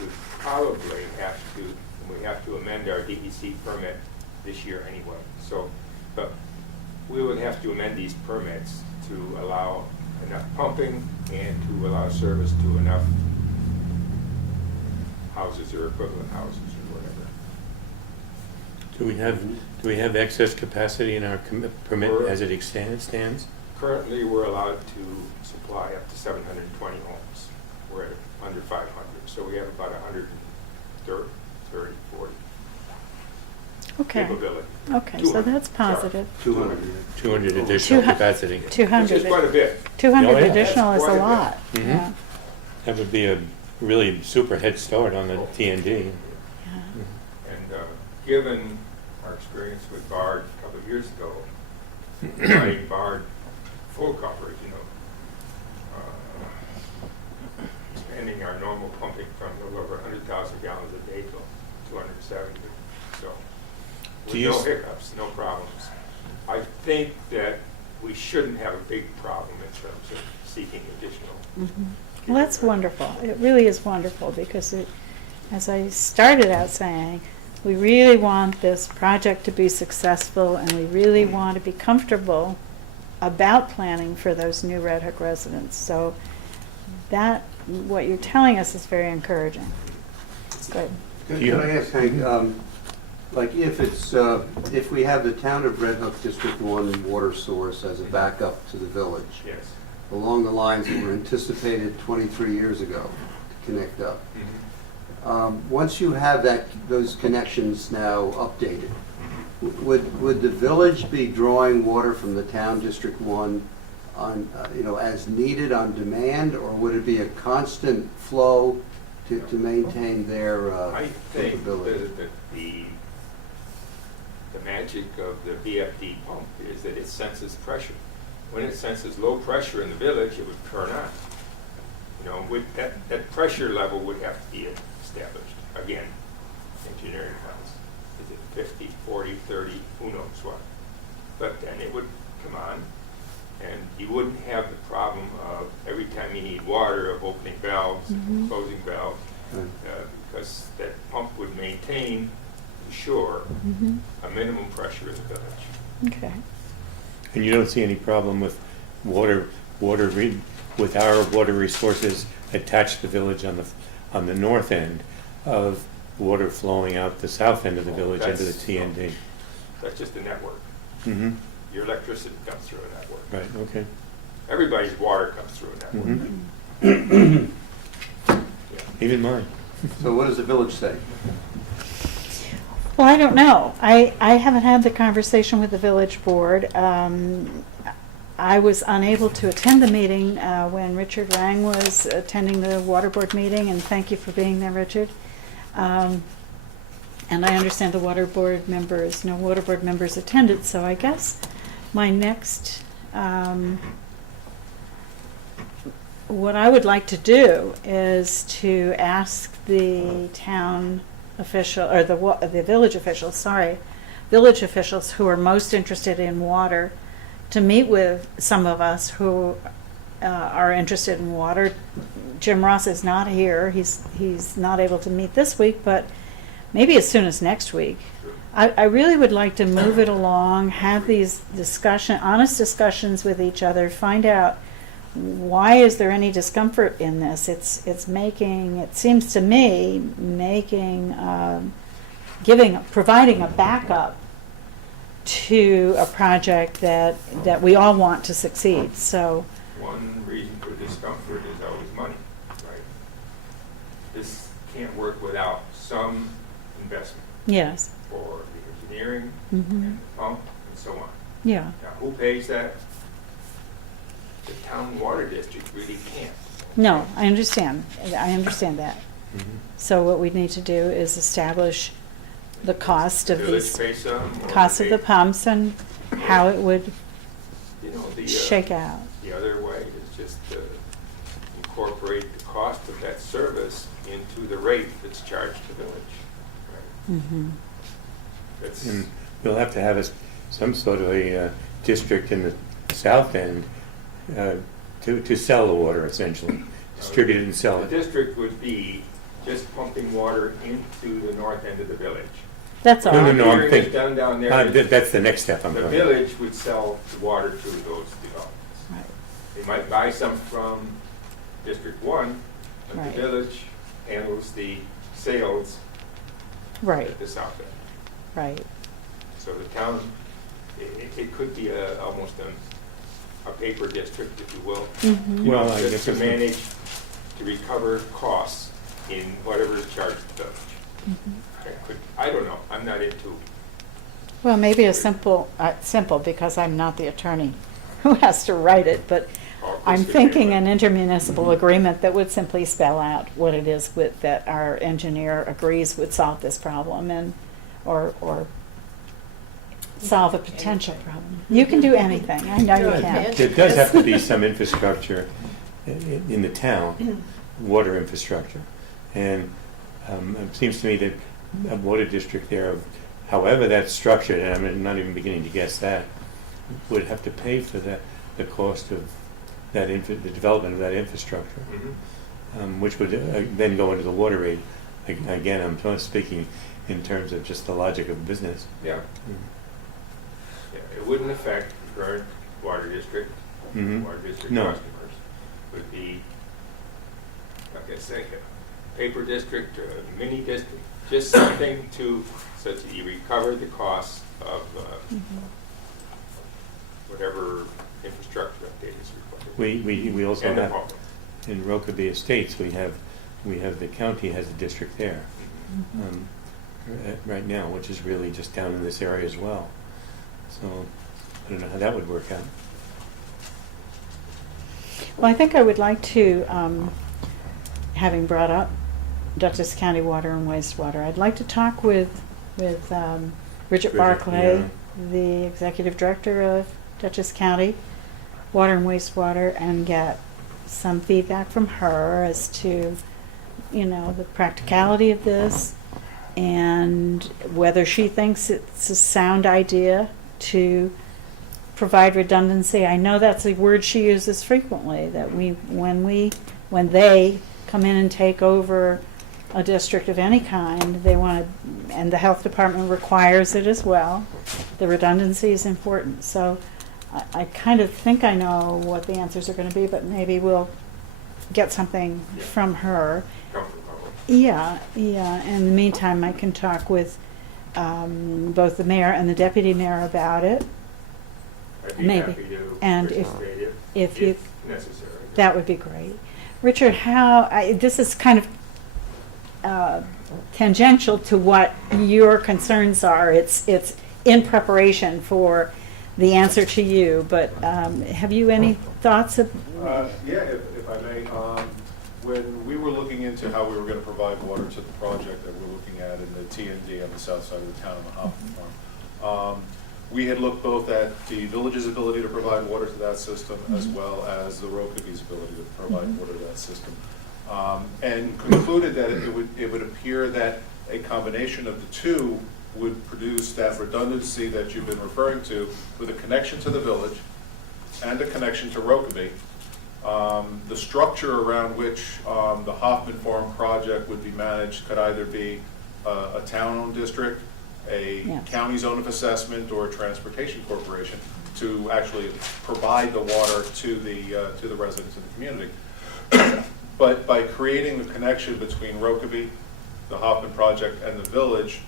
we probably have to amend our DEC permit this year anyway. So, but we would have to amend these permits to allow enough pumping and to allow service to enough houses or equivalent houses or whatever. Do we have excess capacity in our permit We're- as it stands? Currently, we're allowed to supply up to 720 homes. We're at under 500, so we have about 130, 40 Okay, capability. okay, so 200, that's sorry. positive. 200. 200 additional 200 capacity. Which 200, is quite a bit. 200 Oh, yeah. additional is That's a quite a bit. lot. Mhm. Yeah, That would be a really super head start on the TND. yeah. And given our experience with Bard a couple of years ago, providing Bard full coverage, expanding our normal pumping from a little over 100,000 gallons a day to 270. So, with Do you no s- hiccups, no problems. I think that we shouldn't have a big problem in terms of seeking additional. Well, that's wonderful. It really is wonderful because as I started out saying, we really want this project to be successful and we really want to be comfortable about planning for those new Red Hook residents. So what you're telling us is very encouraging. Good. Can I ask, Hank, like if we have the town of Red Hook District 1 water source as a backup to the village, Yes. along the lines that were anticipated 23 years ago to connect up. Once you have those connections now updated, would the village be drawing water from the town District 1 on, as needed on demand, or would it be a constant flow to maintain their I think capability? that the magic of the VFD pump is that it senses pressure. When it senses low pressure in the village, it would turn on. With that pressure level would have to be established. Again, engineering wise. Is it 50, 40, 30, who knows what. But then it would come on, and you wouldn't have the problem of every time you need water of opening valves, and closing valves, Right. because that pump would maintain, ensure, a minimum pressure in the village. Okay. And you don't see any problem with with our water resources attached to the village on the north end of water flowing out the south end of the village into the That's- TND? That's just a network. Mm-hmm. Your electricity comes through a network. Right, okay. Everybody's water comes through a network. Mhm. Yeah. Even mine. So what does the village say? Well, I don't know. I haven't had the conversation with the village board. I was unable to attend the meeting when Richard Rang was attending the water board meeting, and thank you for being there, Richard. And I understand the water board members, no water board members attended, so I guess my next, what I would like to do is to ask the town official, or the village officials, village officials who are most interested in water, to meet with some of us who are interested in water. Jim Ross is not here. He's not able to meet this week, but maybe as soon as next week. I really would like to move it along, have these honest discussions with each other, find out why is there any discomfort in this. It's making, it seems to me, providing a backup to a project that we all want to succeed. So One reason for discomfort is always money, right? This can't work without some investment yes. for the engineering Mhm. and the pump and so on. Yeah. Now, who pays that? The town water district really can't. No, I understand. I understand that. Mhm. So what we need to do is establish the cost of Village these, pay some, or cost of they- the pumps and how it would You know, shake out. The other way is just to incorporate the cost of that service into the rate that's charged to the village. Right? Mm-hmm. That's, And we'll have to have some sort of a district in the south end to sell the water, essentially, distribute it and sell the it. district would be just pumping water into the north end of the village. That's all. No, no, no, I'm Engineering is thinking, done down there. that's the next step I'm The going. village would sell the water to those developments. Right. They might buy some from District 1, but Right. the village handles the sales Right, at the south end. right. So the town, it could be almost a paper district, if you will. Mhm. Well, I Just guess to it's- manage, to recover costs in whatever is charged to the village. Mhm. I don't know, I'm not into, Well, maybe a simple, because I'm not the attorney who has to write it, but I'm politics, thinking an anyway. intermunicipal agreement that would simply spell out what it is that our engineer agrees would solve this problem or solve a potential problem. You can do anything, I know you can. There does have to be some infrastructure in the town, water infrastructure. And it seems to me that a water district there, however that's structured, and I'm not even beginning to guess that, would have to pay for the cost of that the development of that infrastructure, Mhm. which would then go into the water rate. Again, I'm speaking in terms of just the logic of business. Yeah. Yeah, it wouldn't affect the current water district. Mhm. Water district No. customers would be, like I say, a paper district, or a mini district, just something so that you recover the costs of whatever infrastructure update is required. We also And the have, pump. in Rokeby Estates, we have the county has a district there right now, which is really just down in this area as well. So I don't know how that would work out. Well, I think I would like to, having brought up Dutchess County Water and Wastewater, I'd like to talk with Bridget Barclay, the executive director of Dutchess County Water and Wastewater, and get some feedback from her as to, the practicality of this and whether she thinks it's a sound idea to provide redundancy. I know that's a word she uses frequently, that when they come in and take over a district of any kind, they want to, and the health department requires it as well. The redundancy is important. So I kind of think I know what the answers are going to be, but maybe we'll get something from her. Comfort level. Yeah. In the meantime, I can talk with both the mayor and the deputy mayor about it. I'd be Maybe. happy to And if participate you- necessary. That would be great. Richard, this is kind of tangential to what your concerns are. It's in preparation for the answer to you, but have you any thoughts of? Yeah, if I may, when we were looking into how we were going to provide water to the project that we're looking at in the T&D on the south side of the town on the Hoffman Farm, we had looked both at the village's ability to provide water to that system as well as the Rokaby's ability to provide water to that system, and concluded that it would appear that a combination of the two would produce that redundancy that you've been referring to, with a connection to the village and a connection to Rokaby, The structure around which the Hoffman Farm project would be managed could either be a town-owned district, a Yes. county zone of assessment, or a transportation corporation to actually provide the water to the residents of the community. But by creating the connection between Rokeby, the Hoffman project, and the village,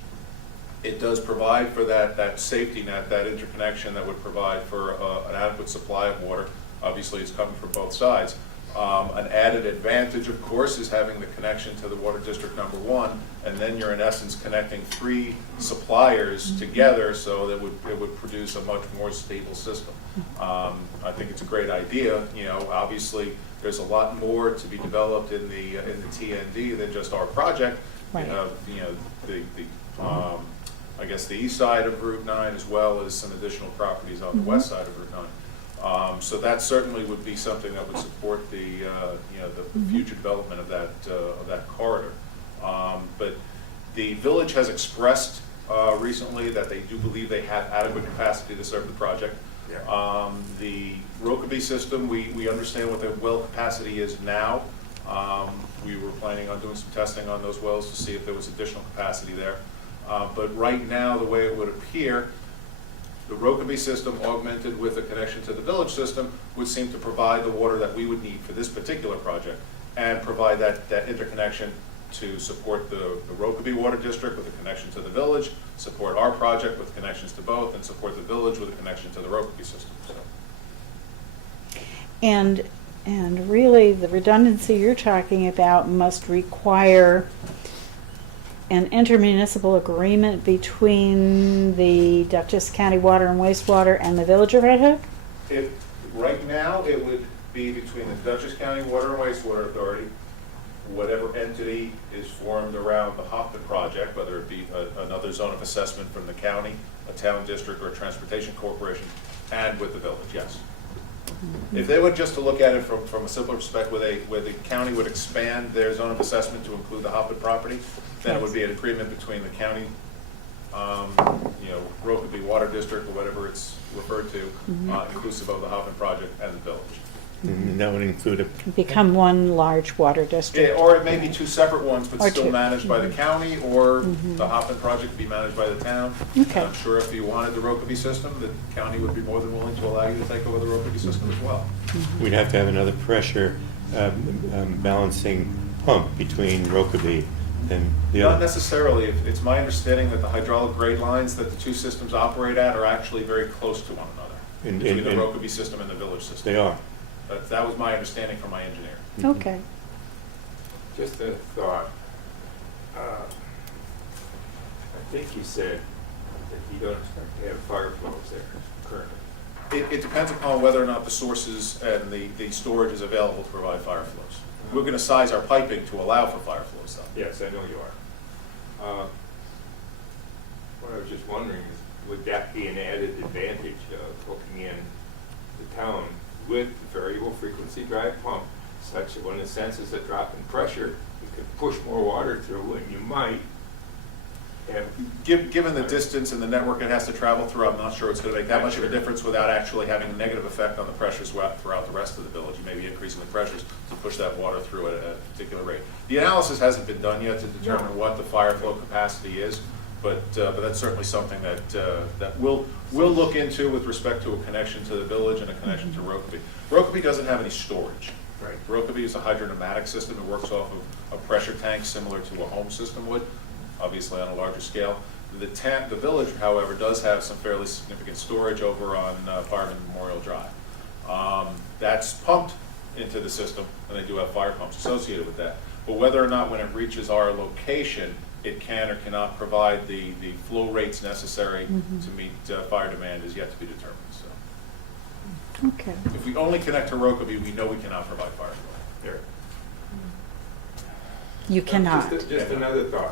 it does provide for that safety net, that interconnection that would provide for an adequate supply of water. Obviously, it's coming from both sides. An added advantage, of course, is having the connection to the water district number one, and then you're in essence connecting 3 suppliers together, so that it would produce a much more stable system. I think it's a great idea. You know, obviously, there's a lot more to be developed in the TND than just our project. Right. You know, I guess the east side of Route 9, as well as some additional properties on the west side of Route 9. So that certainly would be something that would support the you know, the future development of that corridor. But the village has expressed recently that they do believe they have adequate capacity to serve the project. Yeah. The Rokeby system, we understand what the well capacity is now. We were planning on doing some testing on those wells to see if there was additional capacity there. But right now, the way it would appear, the Rokeby system augmented with a connection to the village system would seem to provide the water that we would need for this particular project, and provide that interconnection to support the Rokeby Water District with a connection to the village, support our project with connections to both, and support the village with a connection to the Rokeby system. So. And really, the redundancy you're talking about must require an intermunicipal agreement between the Dutchess County Water and Wastewater and the Village of Red Hook? Right now, it would be between the Dutchess County Water and Wastewater Authority, whatever entity is formed around the Hoffman project, whether it be another zone of assessment from the county, a town district, or a transportation corporation, and with the village, yes. If they were just to look at it from a simpler perspective, where the county would expand their zone of assessment to include the Hoffman property, then it would be an agreement between the county, you know, Rokeby Water District, or whatever it's referred to, inclusive of the Hoffman project and the village. And that would include a, Become one large water district. Yeah, or it may be 2 separate ones, but Or still 2. managed by the county, or the Hoffman project could be managed by the town. Okay. And I'm sure if you wanted the Rokeby system, the county would be more than willing to allow you to take over the Rokeby system as well. we'd have to have another pressure balancing pump between Rokeby and the Not other. necessarily. It's my understanding that the hydraulic grade lines that the 2 systems operate at are actually very close to one another, And- between the and- Rokeby system and the village system. They are. But that was my understanding from my engineer. Okay. Just a thought. I think you said that you don't expect to have fire flows there currently. It depends upon whether or not the sources and the storage is available to provide fire flows. We're going to size our piping to allow for fire flows, though. Yes, I know you are. What I was just wondering is, would that be an added advantage of hooking in the town with the variable frequency drive pump, such that when it senses a drop in pressure, you could push more water through, and you might have... Given the distance and the network it has to travel through, I'm not sure it's going to make that much of a difference without actually having a negative effect on the pressures throughout the rest of the village. You may be increasing the pressures to push that water through at a particular rate. The analysis hasn't been done yet to determine what the fire flow capacity is, but that's certainly something that we'll look into with respect to a connection to the village and a connection to Rokeby. Rokeby doesn't have any storage. Right. Rokeby is a hydropneumatic system. It works off of a pressure tank similar to a home system would, obviously on a larger scale. The village, however, does have some fairly significant storage over on Fireman Memorial Drive. That's pumped into the system, and they do have fire pumps associated with that. But whether or not when it reaches our location, it can or cannot provide the flow rates necessary to meet fire demand is yet to be determined. So, Okay. if we only connect to Rokeby, we know we cannot provide fire flow. There. You cannot. Just another thought.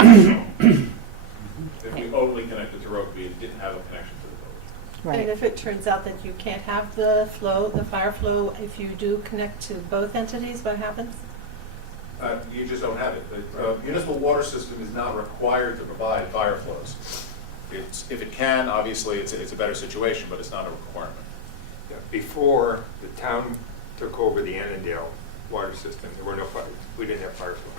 If we only connected to Rokeby, it didn't have a connection to the village. Right. And if it turns out that you can't have the fire flow, if you do connect to both entities, what happens? You just don't have it. The municipal water system is not required to provide fire flows. If it can, obviously, it's a better situation, but it's not a requirement. Before the town took over the Annandale water system. There were no fires. We didn't have fire flow.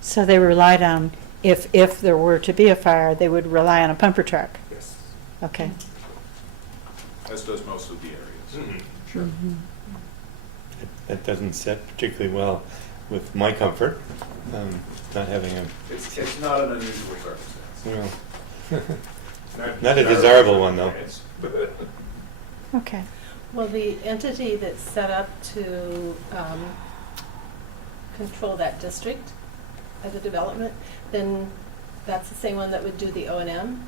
So they relied on, if there were to be a fire, they would rely on a pumper truck? Yes. Okay. As does most of the areas. Sure. Mhm. That doesn't set particularly well with my comfort, not having a, It's not an unusual circumstance. you know, not a desirable one, though. Okay. Well, the entity that's set up to control that district as a development, then that's the same one that would do the O&M?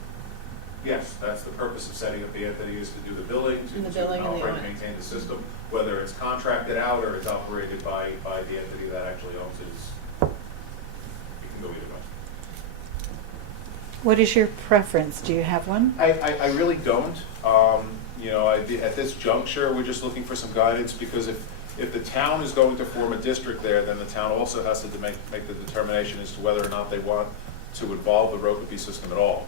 Yes, that's the purpose of setting up the entity, is to do the billing, And the to billing and the operate and audit. maintain the system. Whether it's contracted out or it's operated by the entity that actually owns it is, you can go either way. What is your preference? Do you have one? I really don't. You know, at this juncture, we're just looking for some guidance, because if the town is going to form a district there, then the town also has to make the determination as to whether or not they want to involve the Rokeby system at all.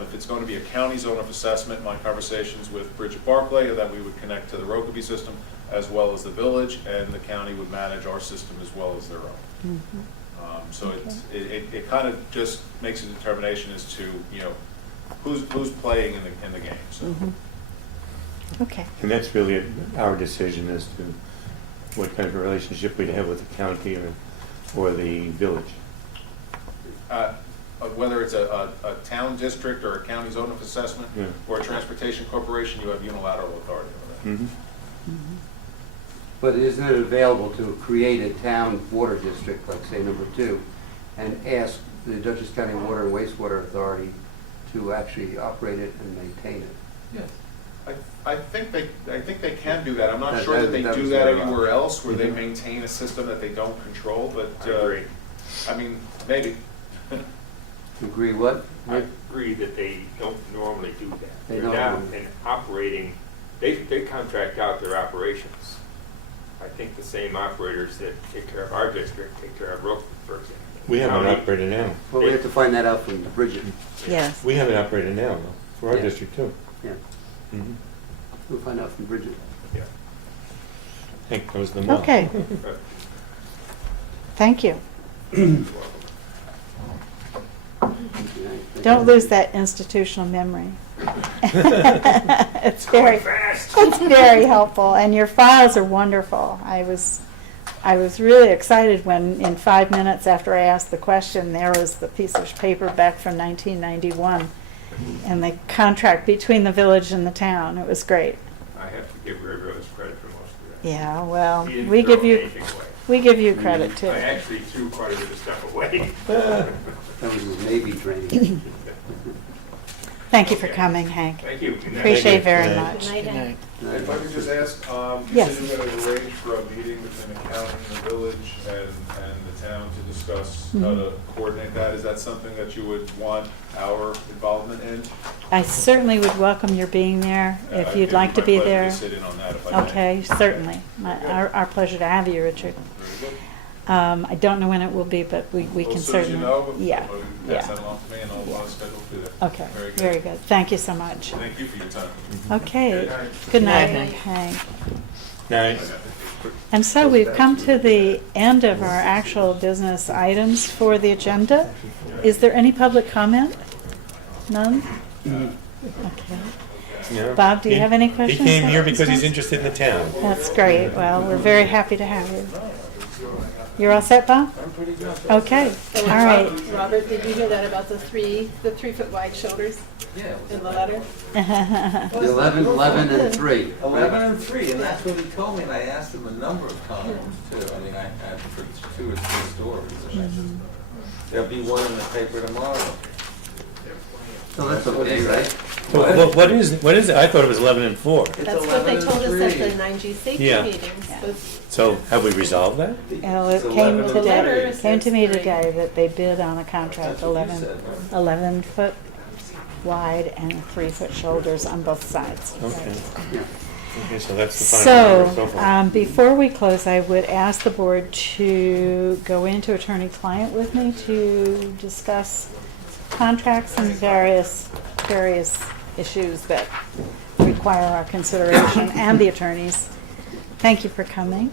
If it's going to be a county zone of assessment, my conversations with Bridget Barclay are that we would connect to the Rokeby system as well as the village, and the county would manage our system as well as their own. So it kind of just makes a determination as to, you know, who's playing in the game. So. Mhm. Okay. And that's really our decision as to what kind of a relationship we'd have with the county or the village. Whether it's a town district or a county zone of assessment, Yeah. or a transportation corporation, you have unilateral authority over that. Mhm. But isn't it available to create a town water district, like say number 2, and ask the Dutchess County Water and Wastewater Authority to actually operate it and maintain it? Yes. I think they can do that. I'm not That- sure that they that do was that their anywhere else where they Mhm. maintain a system that they don't control, but, I agree. I mean, maybe. Agree what? I agree that they don't normally do that. They They're don't. down and operating, they contract out their operations. I think the same operators that take care of our district take care of Rockford, for example. We have an County- operator now. Well, we have to find that out from Bridget. Yes. We have an operator now, though, for our Yeah. district, too. Yeah, Mhm. we'll find out from Bridget. Yeah. Hank knows them all. Okay. Thank you. Don't lose that institutional memory. It's very helpful, and your files are wonderful. I was really excited when, in 5 minutes after I asked the question, there was the piece of paper back from 1991, and the contract between the village and the town. It was great. I have to give Ray Rose credit for most of that. Yeah, well, He didn't we throw give you anything away. credit too. I actually threw quite a bit of stuff away. That was his Navy training. Thank you for coming, Hank. Thank you. Good night. Appreciate it very Good night. much. Good night, Hank. If I could just ask, you Yes. said you're going to arrange for a meeting between the county and the village and the town to discuss how to coordinate that. Is that something that you would want our involvement in? I certainly would welcome your being there if It'd you'd like to be my pleasure there. to sit in on that if I may. Okay, certainly. Our pleasure to have you, Richard. Very good. I don't know when it will be, but we Well, can as soon as you certainly. know, Yeah, pass yeah. that along to me and I'll schedule to do that. Okay, very good. Thank you so much. Thank you for your time. Okay, Good night. good night, Night. Hank. Night. And so we've come to the end of our actual business items for the agenda. Is there any public comment? None? Okay. Yeah. Bob, do you have any questions? He came here about because he's this? interested in the town. That's great. Well, we're very happy to have you. You're all set, Bob? Okay, all right. Robert, did you hear that about the 3-foot wide shoulders in the letter? 11 and 3. 11 and 3, and that's what he told me, and I asked him a number of times, too. I mean, I had for 2 or 3 stories, and I just, there'll be one in the paper tomorrow. So that's okay, right? What is it? I thought it was 11 and 4. It's That's what they 11 and told us at 3. the 9G safety Yeah. meetings. Yeah. So have we resolved that? Well, it It's came 11 and today, 3. came to me today that they bid on a contract, That's what you said, right? 11 foot wide and 3-foot shoulders on both sides. Okay. Yeah. Okay, so that's the final number so So, far. before we close, I would ask the board to go into attorney-client with me to discuss contracts and various issues that would require our consideration, and the attorneys. Thank you for coming.